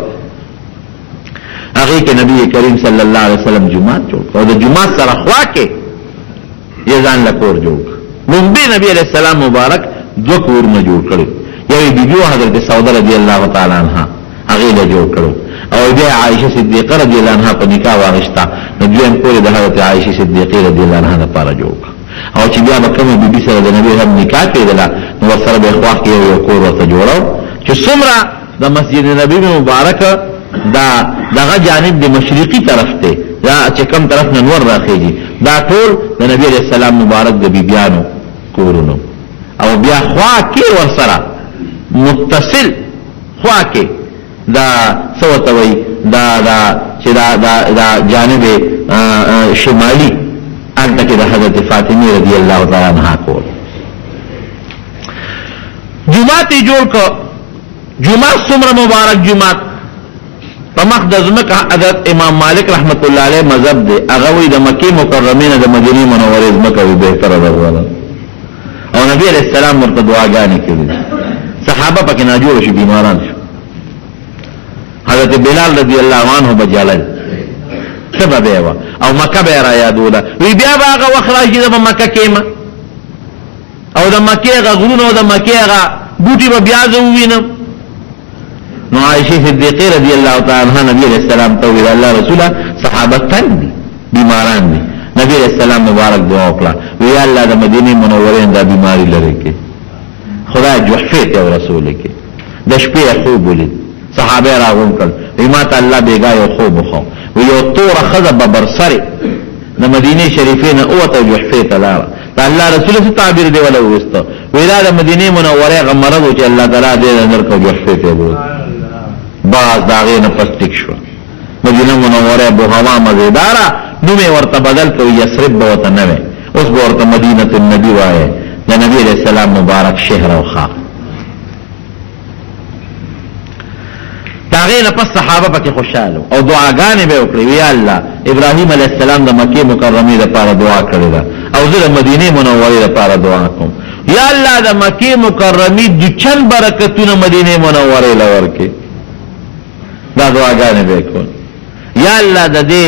هغه کې نبی کریم صلی الله علیه وسلم جمعات جوړ او د جمعات سره خوا کې یزان لکور جوړ لومبي نبی علیہ السلام مبارک دو کور نه جوړ کړو یو بیبي حضرت سوده رضی الله تعالی عنها هغه له جوړ کړو او بیا عائشه صدیقه رضی الله عنها په نکاح واغشتا نبی هم کور د حضرت عائشه صدیقه رضی الله عنها لپاره جوړ او چې بیا به کومه بیبي سره د نبی هم نکاح کېدله نو سره به خوا کې یو کور ورته جوړو چې څومره د مسجد نبی مبارک دا دغه جانب د مشرقي طرف ته دا چې کوم طرف نه نور راخېږي دا ټول د نبی عليه السلام مبارک د بیبيانو کورونو او بیا خوا کې ور سره متصل خوا کې دا سوتوي دا چې دا جانب شمالي انت کې د حضرت فاطمه رضی الله تعالی عنها کور جمعه جوړ کو جمعه څومره مبارک جمعه فمخدز مکه حضرت امام مالک رحمت الله علیه مذهب دی هغه وی د مکه مکرمه نه د مدینه منوره مکه وی به تر ورغله او نبی علیہ السلام ورته دعاګانې کړې صحابه پکې نه جوړ شي بیماران شو حضرت بلال رضی اللہ عنہ بجلل سبب ایوا او مکه به را یادولا وی بیا باغه وخراشي د مکه کېما او د مکه غغرون او د مکه غ بوټي به بیا زوینم نو عائشہ صدیقہ رضی اللہ تعالی عنہا نبی علیہ السلام ته ویل الله رسوله صحابه تنگ دي بیماران دي نبی علیہ السلام مبارک دعا وکړه وی الله د مدینه منوره د بیماری لري کې خدای جوحفه ته رسول کې د شپې خوب ولید صحابه راغون کړ ما ته الله بیګا یو خوب خو ویو تور خذب برسری د مدینه شریفه نه اوته جوحفه ته لاره دا الله رسول څه تعبیر دی ولا وسته ویلا د مدینه منوره غمرض چې الله تعالی دې اندر کو جوحفه ته وو باز داغه نه پستک شو مدینه منوره بو هوا مزیدارا نومه ورته بدل کو یثرب بوته نه اوس ورته مدینه النبی وایي د نبی علیہ السلام مبارک شهر او خاص داغه نه پس صحابه پکې خوشاله او دعاګانې به وکړي وی الله ابراهیم علیه السلام د مکه مکرمه لپاره دعا کړې ده او زه د مدینه منوره لپاره دعا کوم یا الله د مکه مکرمه د چن برکتونه مدینه منوره لور کې دا دعاګانې به کوم یا الله د دې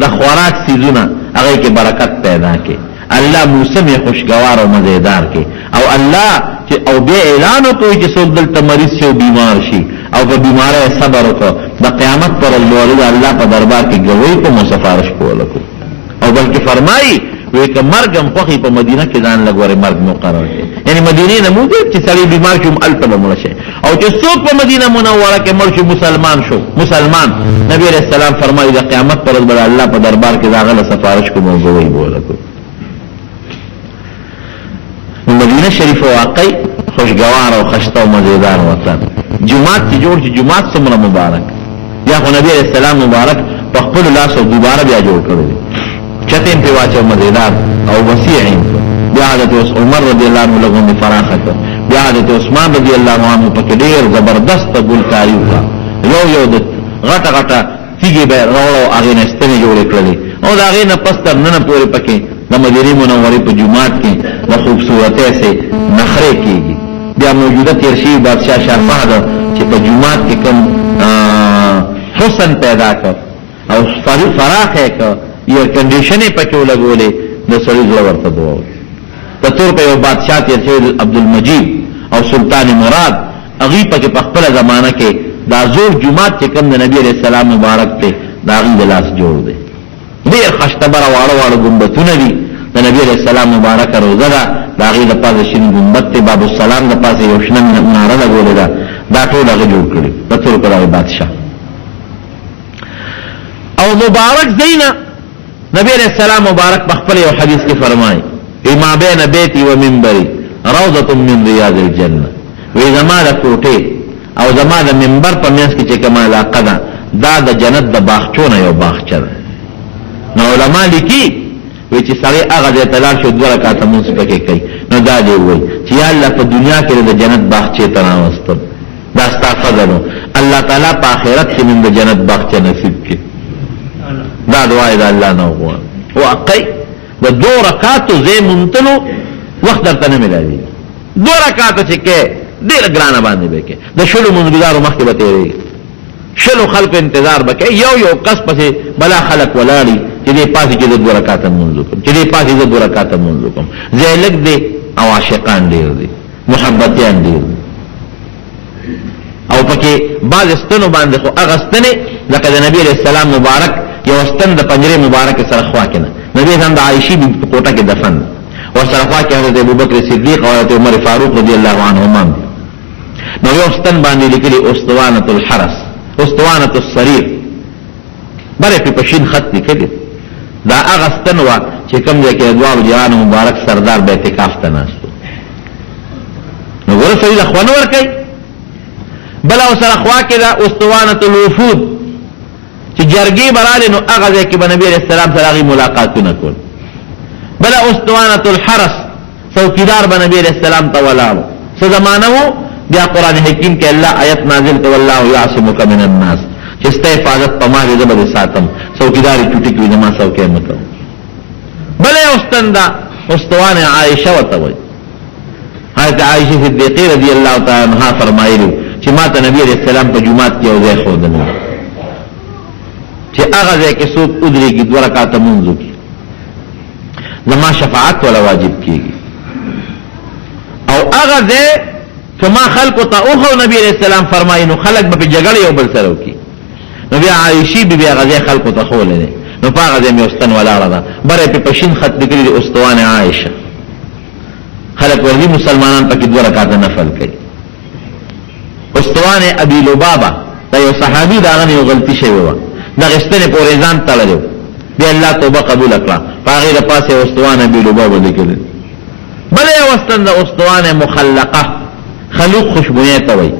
د خوراک سيزونه هغه کې برکت پیدا کړي الله موسم خوشگوار او مزیدار کې او الله چې او به اعلان کوي چې څوک دلته مریض شي او بیمار شي او په بیماره صبر وکړه د قیامت پر ورځ الله په دربار کې گواہی کو مسفارش کوله او بلکې فرمایي وی که مرګم خوخي په مدینه کې ځان لګوري مرګ مقرر دی یعنی مدینه نه موږ چې سړی بیمار شوم الته مړ شي او چې څوک په مدینه منوره کې مړ شي مسلمان نبی رسول الله فرمایي د قیامت پر ورځ الله په دربار کې داغله سفارش کوم او گواہی بوله کو مدینه شریف واقعي خوشگوار او خشته او مزیدار وطن جمعات چې جوړ شي جمعات څومره مبارک یا خو نبی رسول الله مبارک په خپل لاس او دوباره بیا جوړ کړی چتیم په واچو مزیدار او وسیع بیا حضرت عمر رضی الله عنه لغون فراخت بیا حضرت عثمان رضی الله عنه په ډیر زبردست ګلکاری وکړه یو د غټه تیږي به راوړو هغه نستنه جوړ کړلې او دا هغه نه پستر نه پورې پکې د مدینه منوره په جمعات کې د خوبصورتۍ سره نخره کیږي بیا موجوده تیرشي بادشاہ شاه چې په جمعات کې کوم حسن پیدا کړ او فراخه کړ ایئر کنډیشنې پکې ولګولې د سړي زړه ورته دوه په تور په یو بادشاہ تیرشي عبدالمجید او سلطان مراد هغه پکې په خپل زمانہ کې دا زور جمعات چې کوم د نبی عليه السلام مبارک ته دا غي د لاس جوړ دی ډیر خشتبر واړو ګمبتونه دي د نبی عليه السلام مبارک روزه ده دا غي د پاسه شین ګمبت ته باب السلام د پاسه یو شنه مناره لګولې ده دا ټول هغه جوړ کړی په تور کړه بادشاہ او مبارک زینا نبی علیہ السلام مبارک بخپل یو حدیث کې فرمایي ما بین بیتی و منبری روضه من ریاض الجنه وی زما د کوټه او زما د منبر په منځ کې چې کومه علاقه ده دا د جنت د باغچونه یو باغچه ده نو علماء لیکي وی چې سړی هغه د تلال شو 2 رکعات مونږ پکې کوي نو دا دی وی چې یا الله په دنیا کې د جنت باغچه ته راوستم دا ستاسو فضل الله تعالی په آخرت کې من د جنت باغچه نصیب کړي دا دعا ده الله نه غواړي واقعي د 2 رکعات زې مونتلو وخت درته نه ملایي 2 رکعات چې کې ډېر ګرانه باندې به کې د شلو منځګارو مخکې به تیری شلو خلق انتظار بکې یو قص پسې بلا خلق ولاړي چې دې پاسې کې د 2 رکعات منځ کوم چې دې پاسې د 2 رکعات منځ کوم زیلک دې او عاشقان ډېر دي محبتيان ډېر او پکې بعض استنو باندې خو اغستنه لکه د نبی عليه السلام مبارک یو استن د پنجره مبارک سره خوا کنه نبی هم د عائشہ په کوټه کې دفن او سره خوا کې حضرت ابوبکر صدیق او حضرت عمر فاروق رضی الله عنهما نو یو استن باندې لیکلي اسطوانه الحرس اسطوانه السرير بره په پښین خط لیکلي دا هغه استن وا چې کوم ځای کې دوه جهان مبارک سردار به اعتکاف ته ناستو نو ګوره سړي د خوان ور کوي بل او سره خوا کې دا اسطوانه الوفود چې جرګي براله نو هغه ځای کې نبی عليه السلام سره ملاقاتونه کول بل اسطوانه الحرس څوکیدار نبی عليه السلام ته ولاړو څه زمانہ وو بیا قران حکیم کې الله آیت نازل کړ والله یعصمک من الناس چې ست حفاظت په ما دې زبر ساتم څوکیداری ټوټی کې زما څوکې مته بل استندا اسطوانه عائشه وتوي حضرت عائشه صدیقہ رضی الله تعالی عنها فرمایلی چې ما ته نبی علیہ السلام په جمعات کې یو ځای ښودلی چې هغه ځای کې څوک ودرېږي 2 رکعاته لمونځ وکړي زما شفاعت ولا واجب کېږي او هغه ځای که ما خلکو ته وښو نبی علیہ السلام فرمایي نو خلک به په جګړه یو بل سره وکړي نو بیا عایشې بیبي هغه ځای خلکو ته ښولی دی نو په هغه ځای مې استن ولاړه ده بره پې په شین خط لیکلي دي استوان عایشه خلک ورځي مسلمانان پکې 2 رکعاته نفل کوي استوان ابي لبابه دا یو صحابي دا غنه یو غلطي شوی و دا غستنه په ریزان تړلو بیا الله توبه قبول کړه هغه د پاسه استوان ابي لبابه لیکل بل یو استند استوان مخلقه خلوق خوشبوئه ته وای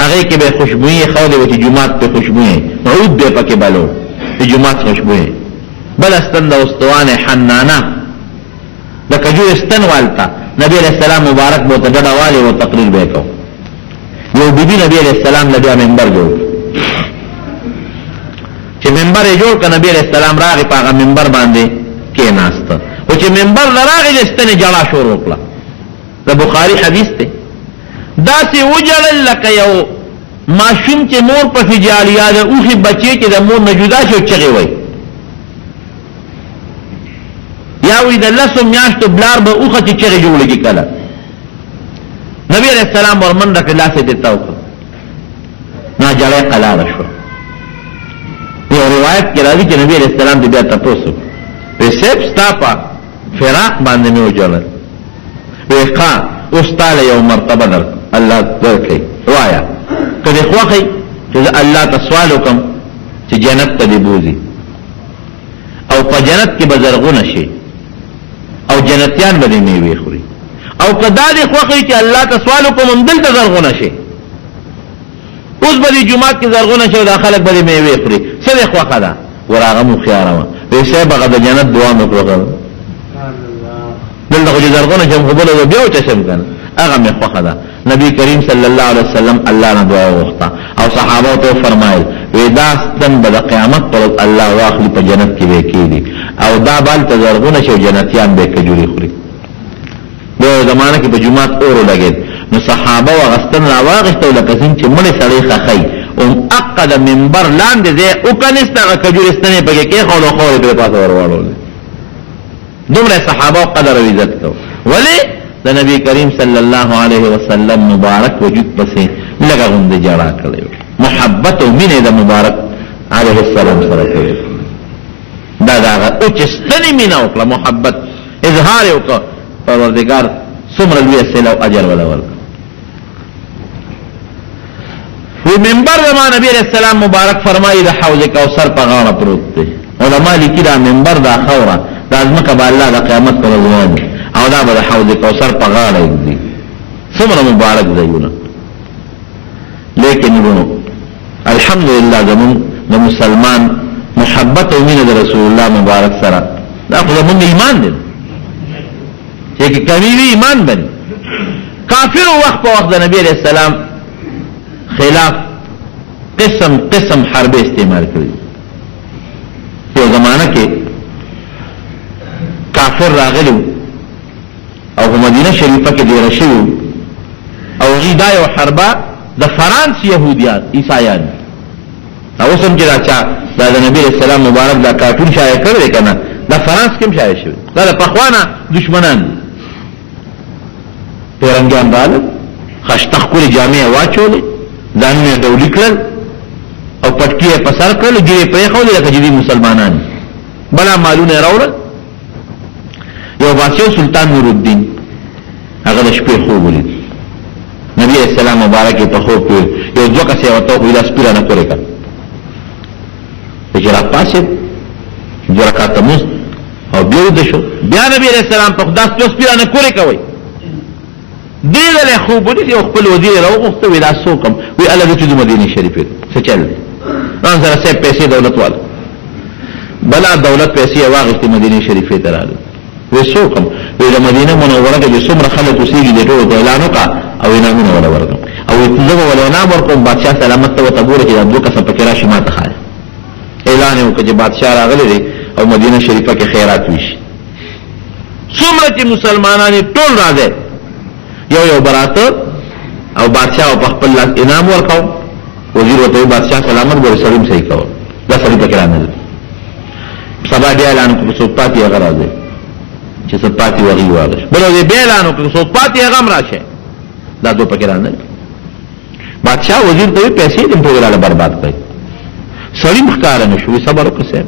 هغه کې به خوشبوئه خوله و چې جمعات په خوشبوئه عود به پکې بلو د جمعات خوشبوئه بل استند استوان حنانه د کجور استن والتا نبی علیہ السلام مبارک بو ته ډډه والی او تقریر وکاو یو بیبي نبی علیہ السلام له منبر جوړ چې منبر یې جوړ ک نبی علیہ السلام راغی په هغه منبر باندې کې ناست او چې منبر لراغی د استنې جړه شروع کړه د بخاری حدیث ته دا سي وجړل لکه یو ماشوم چې مور په فجالیا ده اوخي بچي چې د مور نه جدا شو چغي وای یا وی د لسو میاشتو بلار به اوخه چې چغي جوړږي کله نبی علیہ السلام ورمنډه کې لاسه دیتا وکړه نا جړه قلار شو یو روایت کې راځي چې نبی علیہ السلام دې بیا تاسو په سیب ستا فراق باندې مې وجړل وقا استاله یو مرتبه در الله درکې وایا کله خوخی چې الله تسوال وکم چې جنت ته دی بوزي او په جنت کې بزرغونه شي او جنتیان به میوه خوري او کدا دی خوخی چې الله تسوال وکم دل ته زرغونه شي اوس به جمعات کې زرغونه شي د خلک به میوه خوري څه خوخه ده وراغه مو خيارمه ویسه بغه د جنت دعا مې وکړه دلته چې زرغونه چې قبول او بیا ته شم کنه هغه مې خوخه ده نبی کریم صلی الله علیه وسلم الله نه دعا وغوښته او صحابه ته فرمایل ودا ستن به قیامت پر الله واخلي په جنت کې وکړي او دا بال تزرغونه شو جنتیان به کجوري خوري د زمانه کې په جمعات اورو لګید نو صحابه واغستن راواغشته لکه څنګه چې مړ سړی خخی او عقد منبر لاندې ده او کنيسته کجورستانه پکې کې خو خو په پاسه ورواړول دومره صحابه قدر او عزت کو ولی د نبی کریم صلی الله علیه وسلم مبارک وجود پسې لګا غوندې جړه کړو محبت او مینه د مبارک علیه السلام سره کوي دا او چې ستنی مینه او محبت اظهار وکړه پروردگار څومره لوی سیل او اجر ولا ورک وی منبر د نبی علیہ السلام مبارک فرمایي د حوض کوثر په غاړه پروت دی علماء لیکي دا منبر دا خوره د ازمکه به الله د قیامت پر ورځ او دا به حوض کوثر په غاړه دی څومره مبارک ځایونه لیکن ورونو الحمدلله زمون د مسلمان محبت او مینه د رسول الله مبارک سره دا خو زمون ایمان دی چې کمی وی ایمان بني کافر وخت په وخت د نبی علیہ السلام خلاف قسم حرب استعمال کړی یو زمانہ کې کافر راغلو او مدینه شریفه کې ډیر شو او غیدا یو حربه د فرانس يهوديان عیسایان او سم چې راچا د نبی رسول الله مبارک دا کارټون شایع کړی کنه د فرانس کې شایع شوی دا په خوانه دشمنان پیرنګان باندې خشتخ کولی جامع واچولې ځانونه ډولې کړل او پټکیه په سر کړل چې په خو لکه جدي مسلمانان بلا مالونه راوړل یو باسیو سلطان نور الدین هغه د شپې خوب ولید نبی اسلام مبارک په خوب کې یو ځکه چې وته خو د سپیرانه کړی کړ چې را پاسه جرکات مس او بیا د شو بیا نبی اسلام په خدای سپیرانه کړی کوي دې له خوب دې یو خپل وزیر راوغوښته ویلا سوکم وی الله دې د مدینه شریفه څه چل ان سره سه پیسې دولت والا بلا دولت پیسې واغښتې مدینه شریفه ته راغله وی سوکم وی د مدینه منوره کې څومره خلک اوسېږي دې ټول اعلان وکړه او انعامونه ولا ورکړه او دغه ولا انعام ورکوم بادشاہ سلامت ته وتګوره چې دوه کسه پکې راشي ماته خای اعلان وکړي چې بادشاہ راغلی دی او مدینه شریفه کې خیرات وشي څومره چې مسلمانان ټول راځي یو براته او بادشاہ په خپل لاس انعام ورکاو وزیر ورته بادشاہ سلامت ګور سړی صحیح کاو دا سړی پکې رانه سبا دی اعلان کو څوک پاتې هغه راځي چې څوک پاتې وږي واغش بل دې اعلان کو څوک پاتې هغه راشه دا دو پکې رانه بادشاہ وزیر ته پیسې دې په ولاله برباد کړي سړی مخکار نه شو صبر وکړه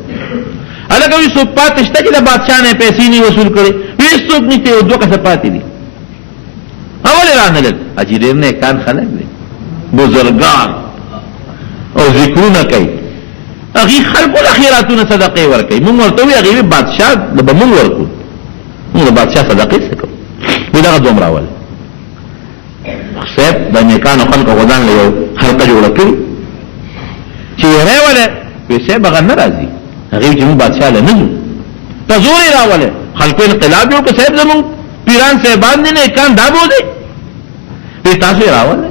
الګا وی څوک پاتې شته چې بادشاہ نه پیسې نه وصول کړي وی څوک نشته او دوه کسه پاتې دي اول رانه لږ اجیر نه کان خلک دي بزرگان او ذکرونه کوي اغي خلق الاخراتونه صدقه ورکي موږ ورته وی اغي بادشاہ د بمون ورکو موږ بادشاہ صدقه سکو ودا دوم راول خصيب د نیکانو خلق غدان له خلق جوړ کړی چې راوله پیسې بغیر ناراضي اغي چې موږ بادشاہ له نه تزور راوله خلق انقلاب یو که صاحب زمون پیران صاحبان نه کان دابو دي په تاسو راوله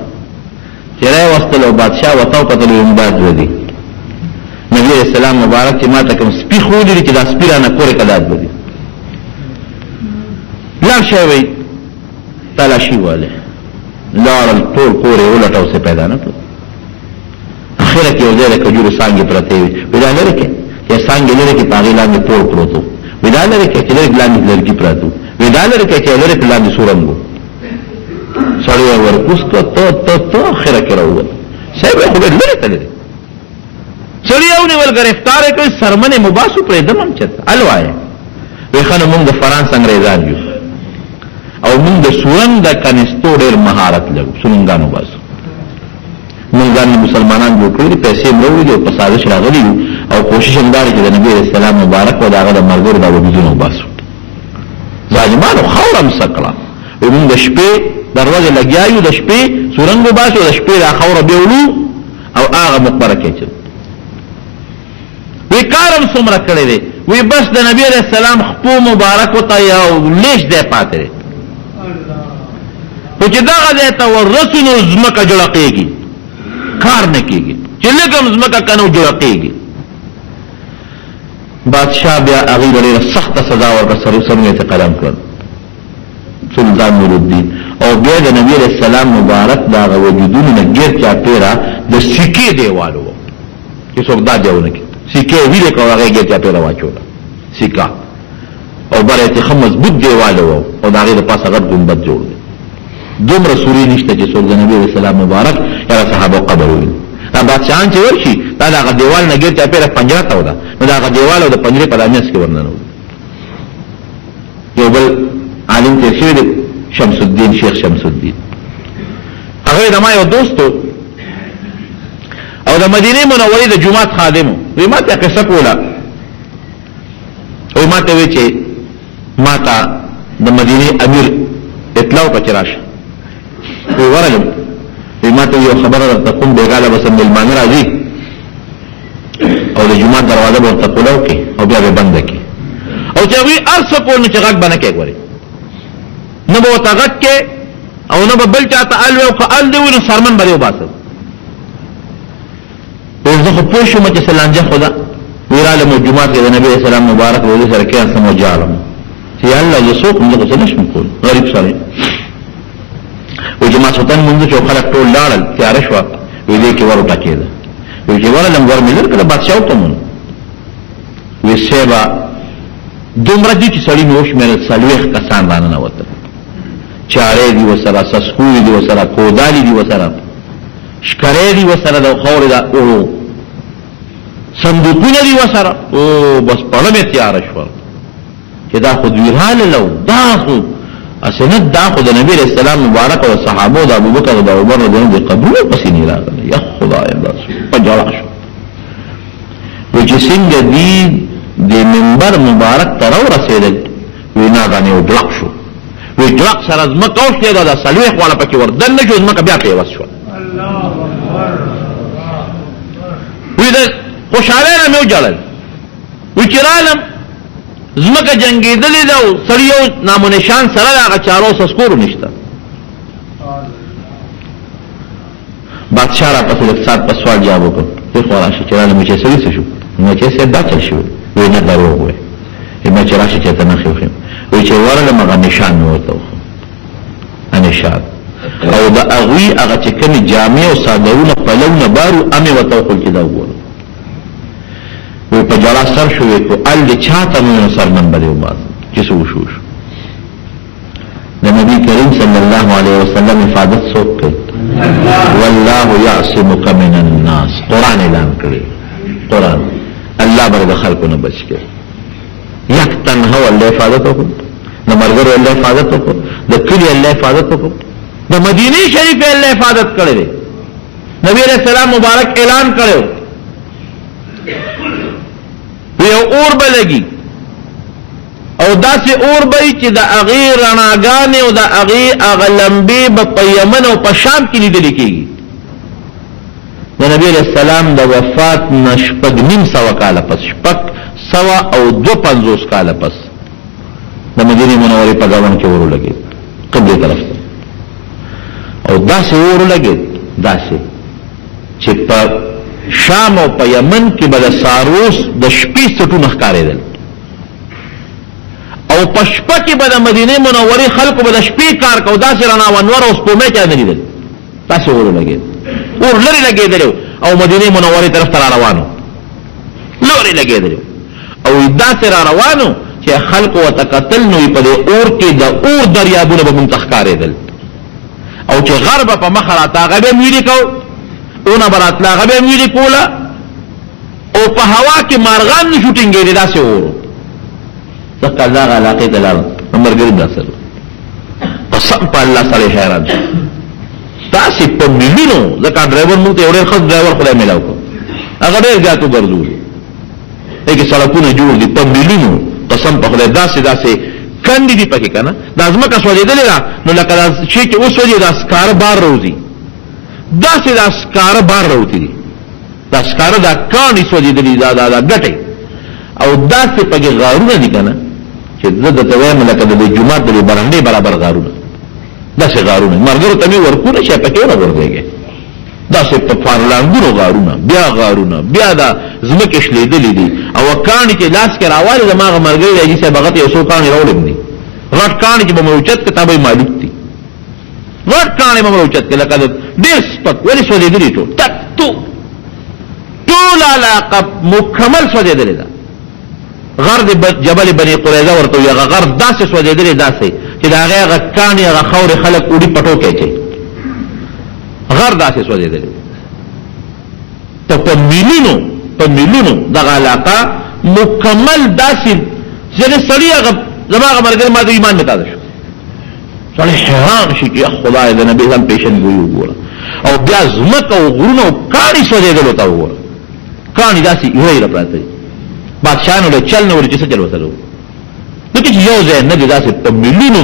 چې راوستلو بادشاہ وتاو کتل امداد ودی نبی اسلام مبارک چې ما ته کوم سپی خو دي چې دا سپیرانه کورې کداد ودی لا شوی تلاشی والے لار ټول کورې ولټاو څه پیدا نه کړ اخره کې وځي له کجورو څنګه پرته وي ودا لري کې چې څنګه لري کې پاغي لاندې ټول پروتو ودا لري کې چې لاندې لري کې پراتو ودا لري کې چې لري په لاندې سورنګو سړی ورکوس ته ته اخره کې راووت صاحب خو به لري تللی سړی یو نیول گرفتار کړ سرمنه مباسو پر دمم چت الوای وخنه موږ د فرانس انګریزان یو او موږ د سورنګ د کنيستو ډېر مهارت لرو سورنګانو باسو موږ د مسلمانان جوړ کړی پیسې مروړي او په سازش راغلي او کوشش هم دار چې د نبی رسول الله مبارک او داغه د مرګور د وجودونو باسو ظالمانو خورم سکړه موږ د شپې دروازه لګیایو د شپې سورنګ باسو د شپې را خوره بیولو او هغه مقبره کې چل وی کارم څومره کړی دی وی بس د نبی رسول الله خپو مبارک او ته یو لیش دی پاتې خو چې دغه دی ته ورسونو زمکه جوړه کېږي کار نه کېږي چې لږم زمکه کنو جوړه کېږي بادشاہ بیا هغې ډېره سخته سزا ورکړه سرونه یې قلم کړل سلطان نور الدین او بیا د نبی علیہ السلام مبارک داغه وجودونو نه غیر چاپیرا د سکه دیوالو چې څوک دا دیونه کې سکه ویل کو هغه غیر چاپیرا واچوله سکه او برته خم مضبوط دیوالو او داغه د پاسه غټ ګمبد جوړ دی دومره سوري نشته چې څوک د نبی علیہ السلام مبارک یا صحابه قبر وي دا بادشاہان چې ورشي دا داغه دیوال نه غیر چاپیرا پنجره تا ودا نو داغه دیوال او د پنجره په دامنس کې ورننه یو بل عالم تفسیر شمس الدین شیخ شمس الدین هغه د ما یو دوستو او د مدینه منورې د جمعات خادمو وی ما ته قصه کوله وی ما ته وی چې ما ته د مدینه امیر اطلاع پچراش وی ورغلم وی ما ته یو خبره درته کوم بیګاله بس ملمان راځي او د جمعات دروازه ورته کولاو کې او بیا به بند کې او چې وی ارسه کول نه چې غږ باندې کې غوري نه به وتغت کې او نه به بل چاته الو او قال دی ونه سرمن بری وباسه زه خو پوه شوم چې سلانجه خدا ویراله موجومات کې د نبی اسلام مبارک ولې سره کې سم وجالم چې الله یسوق موږ څه نشم کول غریب سره او جماعت سلطان موږ چې خلک ټول لاړل تیار شو وی دې کې ورته کېده وی چې ورلم ور ملر کړه بادشاہ ته مون وی سیبا دومره دي چې سړی نوش مې سلويخ کسان باندې وته چاره دی وسره سسکوی دی وسره کودالی دی وسره شکره دی وسره د خور دا او صندوقونه دی وسره او بس پړه مې تیار شو چې دا خو ویراله لو دا خو اسنه دا خو د نبی رسول الله مبارک او صحابه او ابو بکر او عمر رضی الله عنهم قبول پسې نه راغله یا خدای الله پجړا شو و چې څنګه دی د منبر مبارک تر رسیدل وینا باندې وډلق شو وی ډلق سره زمکه اوس ته دا سلويخ والا پکې وردن نه شو زمکه بیا پیوس شو الله اکبر وی دا خوشاله نه مو جړل وی چرالم زمکه جنگیدلې دا سړیو نامو نشان سره هغه چارو سسکور نشته بادشاہ را پس اقتصاد په سوال جواب وکړ په خلاص چرالم چې سړی څه شو نو چې څه دا چل شو وی نه درو وې ما چې راشي چې ته نه خو وی چې ورله مغه نشان وته نشان او دا اغوی اغا چه کمی جامع و صادرون پلون بارو امی و توقل چه دا گورو وی پا جلا سر شوی کو ال دی چاہتا منو سر نمبری و باز چسو شوش نبی کریم صلی اللہ علیہ وسلم افادت سوک کے واللہ یعصمک من الناس قرآن اعلان کرے قرآن اللہ برد خلقو نبچ کے یک تنہو اللہ افادت ہو نمرگر اللہ افادت ہو دا کلی اللہ افادت ہو دا مدینی شریف اللہ افادت کرے نبی علیہ السلام مبارک اعلان کرے یو اور بلگی او دا سی اور بئی چی دا اغی رناگانی او دا اغی اغلمبی با پا یمن او پا شام کی لیدلی کی دا نبی علیہ السلام دا وفات نشپگ نیم سوا کالا پس شپگ سوا او 250 کالا پس دا مدینی منوری پا گاون کی ورو لگی قبلی طرف تا او دا سی ورو لگی دا سی چی پا شام او پا یمن کی با دا ساروس دا شپی سٹو نخکاری دل او پشپا کی با دا مدینه منوری خلقو با دا شپی کار کو دا سی رانا وانور او سپومے چا دلی دل دا سی ورو لگی اور لری لگی دلیو او مدینه منوری طرف ترا روانو لری لگی دلیو او دا سی را روانو چه خلقو و تقتل نوی پا دا اور کی دا اور دریابون با منتخکاری دل او چه غرب پا مخراتا غبه میری کو اونا براتلا غبه میری کولا او پا ہوا کی مارغان نشوٹنگی دی دا سی اورو زکا اللہ علاقی دلال نمبر گرد دا سر قسم پا اللہ سر حیران تا سی پا ملینو زکا ڈرائیور ملتے اوڑیر خط ڈرائیور خدای ملاو کو اگر دیر گاتو گردو ایک سڑکون جوڑ دی پا ملینو قسم پا خدای دا سی کندی دی پاکی کنا دا ازمکا سوجی دلی را نو لکا دا شیچ او سوجی دا سکار بار روزی دا سی دا سکار بار روتی دی دا سکار دا کانی سوجی دلی دا گٹی او دا سی پاکی غارون دی کنا چه دا تویم لکا دا جماعت دا برنده برابر غارون دا سی غارون مرگرو تمی ورکون شای پاکی ورا ورده گه دا سی پا فارلانگونو غارون بیا غارون بیا دا زمکش لیدلی دی او کانی چه لاس کے راوالی دا ماغ مرگری دا جیسے بغت یو سو کانی رولم دی غٹ کانی چه بمروچت کتابای مالک تی غٹ کانی بمروچت که لکا دا دیر سپک ولی سو لیدلی تو تک تو طول علاقہ مکمل سو لیدلی دا غرد جبل بنی قریظه ورته یا غرد داسې سوځیدلې داسې چې دا هغه کانی هغه خور خلک وړي پټو کوي غرد داسې سوځیدلې ته په ملونو دغه علاقه مکمل داسې چې سړی هغه زماغه مرګ ما د ایمان متا شو سړی حیران شي چې خدای د نبی هم پیشن ګوي وګوره او بیا زمکه او غرونو کانی سوځیدلو تا وګوره کانی داسې یوه راپراته بادشاہانو له چل نور چې څه چل وسلو نو چې یو ځای نه دی داسې په ملیونو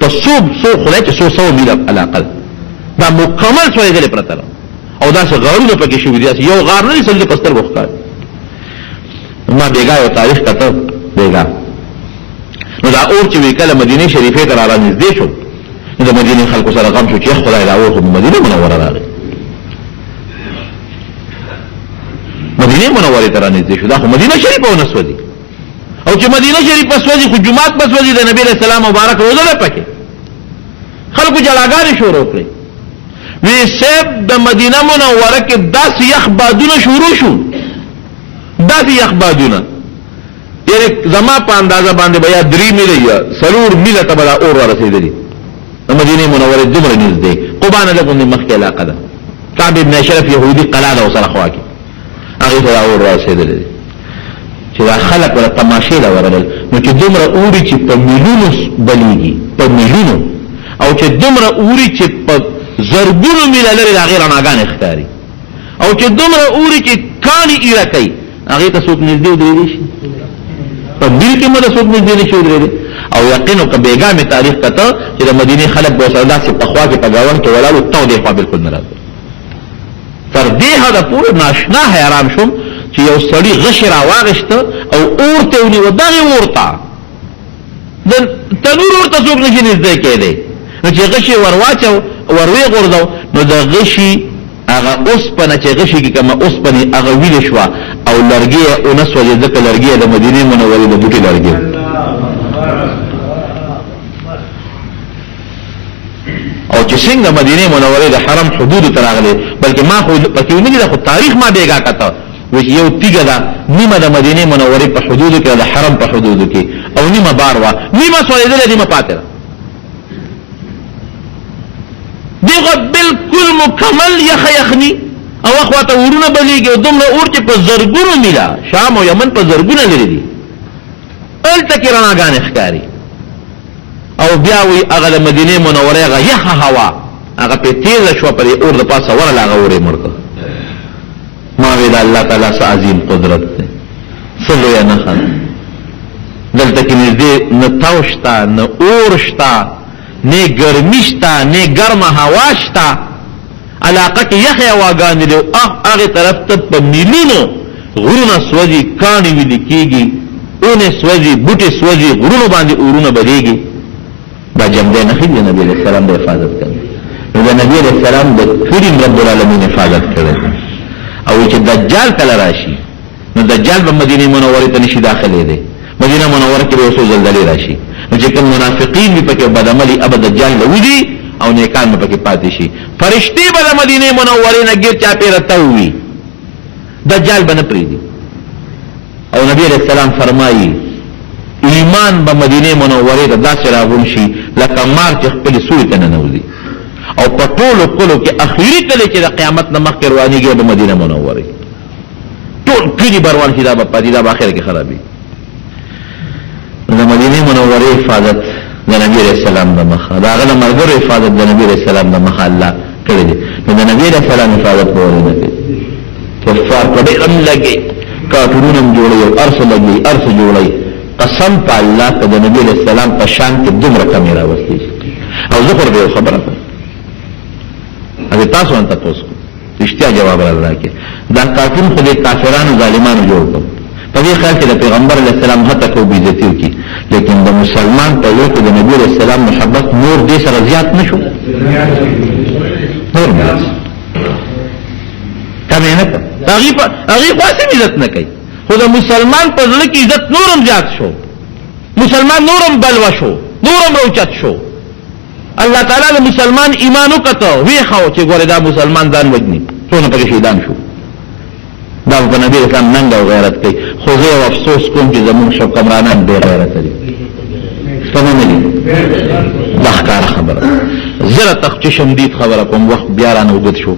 په سو خدای چې 100 میله علاقه دا مکمل سوې دلې پرته او داسې غارونه پکې شوي دي یو غار نه سړي پستر وښکار ما بیګا یو تاریخ کته بیګا نو دا اور چې وکاله مدینه شریفه ته را نږدې شو نو د مدینه خلکو سره غم شو چې خدای دا اور په مدینه منوره راغی مدینه منوره ته رانږدې شو دا خو مدینه شریفه ونه سوځي او چې مدینه شریفه سوځي خو جمعات په سوځي د نبی رسول الله مبارک روزه نه پکې خلکو جلاګانې شروع کړې وی سب د مدینه منوره کې 10 یخ بادونه شروع شو 10 یخ بادونه یعنی زما په اندازه باندې بیا 3 میله یا سرور میله ته بلا اور ورسېدلی د مدینه منوره دومره نږدې قبانه له کومه مخکې علاقه ده کعب ابن اشرف يهودي قلاده وسره خواکي هغه ته اور رسېدلی چې دا خلک ور تماشې لا ورل نو چې دومره اوري چې په میلیونو بلیږي په میلیونو او چې دومره اوري چې په زرګونو میله لري هغه رڼاګانې ښکاري او چې دومره اوري چې کانی ایره کوي هغه ته څوک نږدې ودرېږي شي په دل کې مده څوک نږدې نشي ودرېږي او یقینو که بیګا می تاریخ کته چې د مدینه خلک به سره داسې په خوا کې په گاون کې ولالو تو دی خو بالکل نه راځي تر دې هدا پور ناشنا حیران شوم چې یو سړی غش را واغشته او اورته ونی ودغه ورتا د تنور ورته څوک نشي نږدې کېده نو چې غشي ورواچو وروي غورځو نو د غشي هغه اوس پنه چې غشي کې کما اوس پنه هغه ویل شو او لرګي او نسوځي د لرګي د مدینه منوره د بوټي لرګي او چې څنګه مدینه منوره د حرم حدود ته راغلي بلکې ما خو پکې ونی د تاریخ ما بیګا کته و یو تیګه دا نیمه د مدینه منوره په حدود کې د حرم په حدود کې او نیمه بار وا نیمه سویدل نیمه پاتره دغه بالکل مکمل یخنی او اخواته ورونه بلیږي او دومره اور چې په زرګونو میلا شام او یمن په زرګونو لري دي الته کې رڼاګانې ښکاري او بیا وی هغه د مدینه منوره هغه یخ هوا هغه په تیز شو پر اور د پاسه ورلا هغه اورې مرته ما وی د الله تعالی سره عظیم قدرت ده صلو یا نه خان دلته کې نږدې نه تاوشتا نه اورشتا نه ګرمشتا نه ګرمه هوا شتا علاقه کې یخ هواګان دي او هغه طرف ته په میلیونو غرونه سوځي کانی ویل کېږي اونه سوځي بوټي سوځي غرونه باندې اورونه بلیږي دا جمع نه خېږي نبی علیہ السلام د حفاظت کوي نو د نبی علیہ السلام د کریم رب العالمین حفاظت کوي او چې دجال کله راشي نو دجال په مدینه منوره ته نشي داخله دی مدینه منوره کې به اوسو زلزلې راشي نو چې کوم منافقین به پکې بدعملي ابد دجال لوي او نیکان به پکې پاتې شي فرشتي به د مدینه منوره نه ګیر چا پیرته وي دجال به نه پریدي او نبی علیہ السلام فرمایي ایمان به مدینه منوره ته داسې راغون شي لکه مار چې خپل سوري ته ننوځي او په ټولو کلو کې اخیری کله چې د قیامت نه مخکې روانېږي به مدینه منوره ټول کلی بروان شي دا به پاتې دا به اخر کې خرابي د مدینه منوره حفاظت د نبی علیہ السلام د مخه دا هغه د مرګرو حفاظت د نبی علیہ السلام د مخه الله کړی دی نو د نبی علیہ السلام حفاظت پورې نه کوي کفار په دې رم لګي کافرونم جوړي او ارس لګي ارس جوړي قسم په الله ته د نبی علیہ السلام په شان کې دومره کمیرا وستي او زه پر دې خبره کوم اګه تاسو انت تاسو رښتیا جواب راکړئ دا کافر خو دې کافرانو ظالمانو جوړ کړ په دې خیال کې د پیغمبر علیہ السلام هته کو بیزتی وکي لیکن د مسلمان په یو کې د نبی علیہ السلام محبت نور دې سره زیات نشو نور ماس کمه نه هغه خاصه عزت نه کوي خو د مسلمان په ځل کې عزت نورم زیات شو مسلمان نورم بلوا شو نورم روچت شو الله تعالی د مسلمان ایمان وکړو وی خو چې ګوره دا مسلمان ځان وجني څونه پکې شهیدان شو دا په نبی اسلام ننګ او غیرت کوي خو زه افسوس کوم چې زموږ حکمرانان بے غیرت دي څنګه نه دي دا ښکاره خبره زره تخصیص شدید خبره کوم وخت بیا رانه وګت شو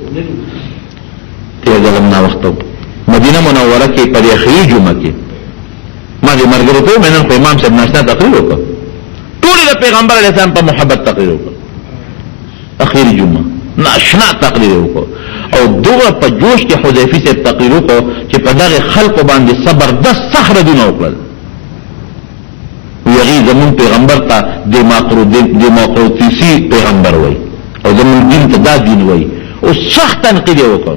تیر ځلم نا وخت مدینه منوره کې په اخري جمعه کې ما دې مرګ ورته مې په امام صاحب ناشته تقریر وکړ ټول د پیغمبر علیه السلام په محبت تقریر وکړ اخري جمعه ناشنا تقریر وکړ او دغه په جوش کې حذیفه سے تقریر وکړ چې په دغه خلق باندې زبردست صخره دونه وکړل یغي زمون پیغمبر ته د ماقروتیسی پیغمبر وای او زمون دین ته دا دین وای او سخت تنقید وکړ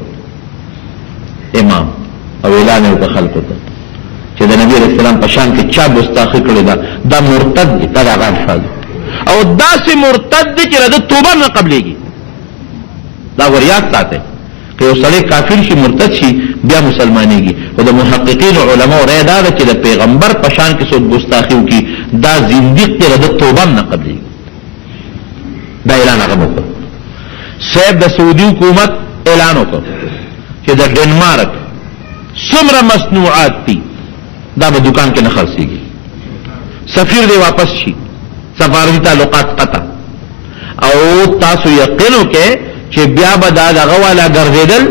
امام او اعلان وکړ خلق ته چې د نبی رسول الله په شان کې چا ګستاخی کړی دا مرتد دی دا غلط او داسې مرتد دی چې د توبه نه قبليږي دا وریات ساته که یو سړی کافر شي مرتد شي بیا مسلمانېږي او د محققین علما رائے دا ده چې د پیغمبر په شان کې څوک ګستاخی وکړي دا زنديق دی د توبه نه قبليږي دا اعلان هغه وکړ صاحب د سعودي حکومت اعلان وکړ چې د ډنمارک څومره مصنوعات دي دا به دکان کې نه خرڅيږي سفیر دی واپس شي سفارتي تعلقات قطع او تاسو یقینو کې چې بیا به دا دغه والا ګرځیدل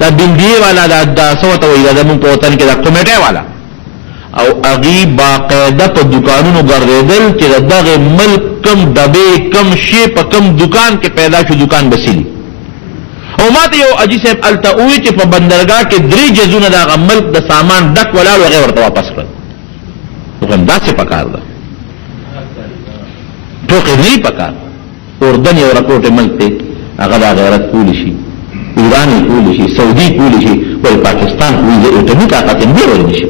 دا بندي والا دا سوته ویل دا مون په وطن کې دا کمیټه والا او اغي باقاعده په دکانونو ګرځیدل چې دغه ملک کم دبه کم شی په کم دکان کې پیدا شو دکان بسلی او ماته یو اجي صاحب التاوي چې په بندرګاه کې درې جزونه دا ملک د سامان ډک ولا وغه ورته واپس کړ وګم دا څه پکار ده ټوکې نه پکار اردن یو راکوټه ملک ته هغه دا غیرت کولی شي ایران کولی شي سعودي کولی شي ول پاکستان کولی شي ته نه طاقت نه ورني شي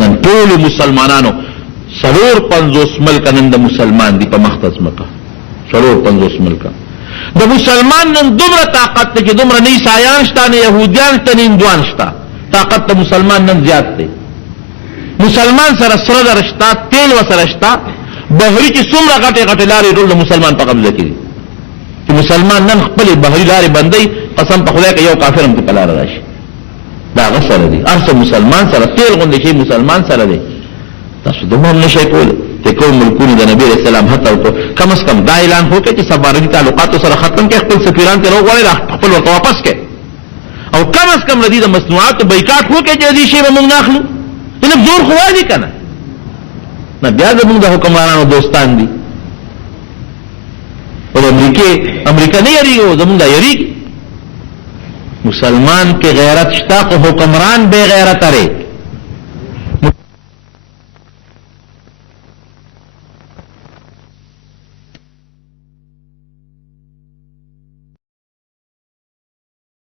نن ټول مسلمانانو سرور 50 ملک نن د مسلمان دي په مختص مکه سرور 50 ملک د مسلمان نن دومره طاقت ته چې دومره نه عیسایان شته نه يهوديان شته نه هندوان شته طاقت د مسلمان نن زیات دی مسلمان سره سره رشتہ تیل وسره رشتہ بهري چې څومره غټه غټه لارې ټول مسلمان په قبضه کې چې مسلمان نن خپل بهري لارې بندي قسم په خدای کې یو کافر هم په لار راشي دا غسر دي ارسه مسلمان سره تیل غونډه شي مسلمان سره دي تاسو دومره نشئ کول ته کوم ملکونه د نبی رسول الله هڅه وکړه کم از کم دا اعلان وکړي چې سفارتي تعلقات سره ختم کړي خپل سفیران ته وغواړي خپل ورته واپس کړي او کم از کم ردی د مصنوعات بایکاټ وکړي چې دې شی به موږ ناخلو نو زور خو وایي کنه نه بیا زموږ د حکمرانانو دوستان دي او امریکا نه یریږي زموږ دا یریږي مسلمان کې غیرت شتا کو حکمران بے غیرت اره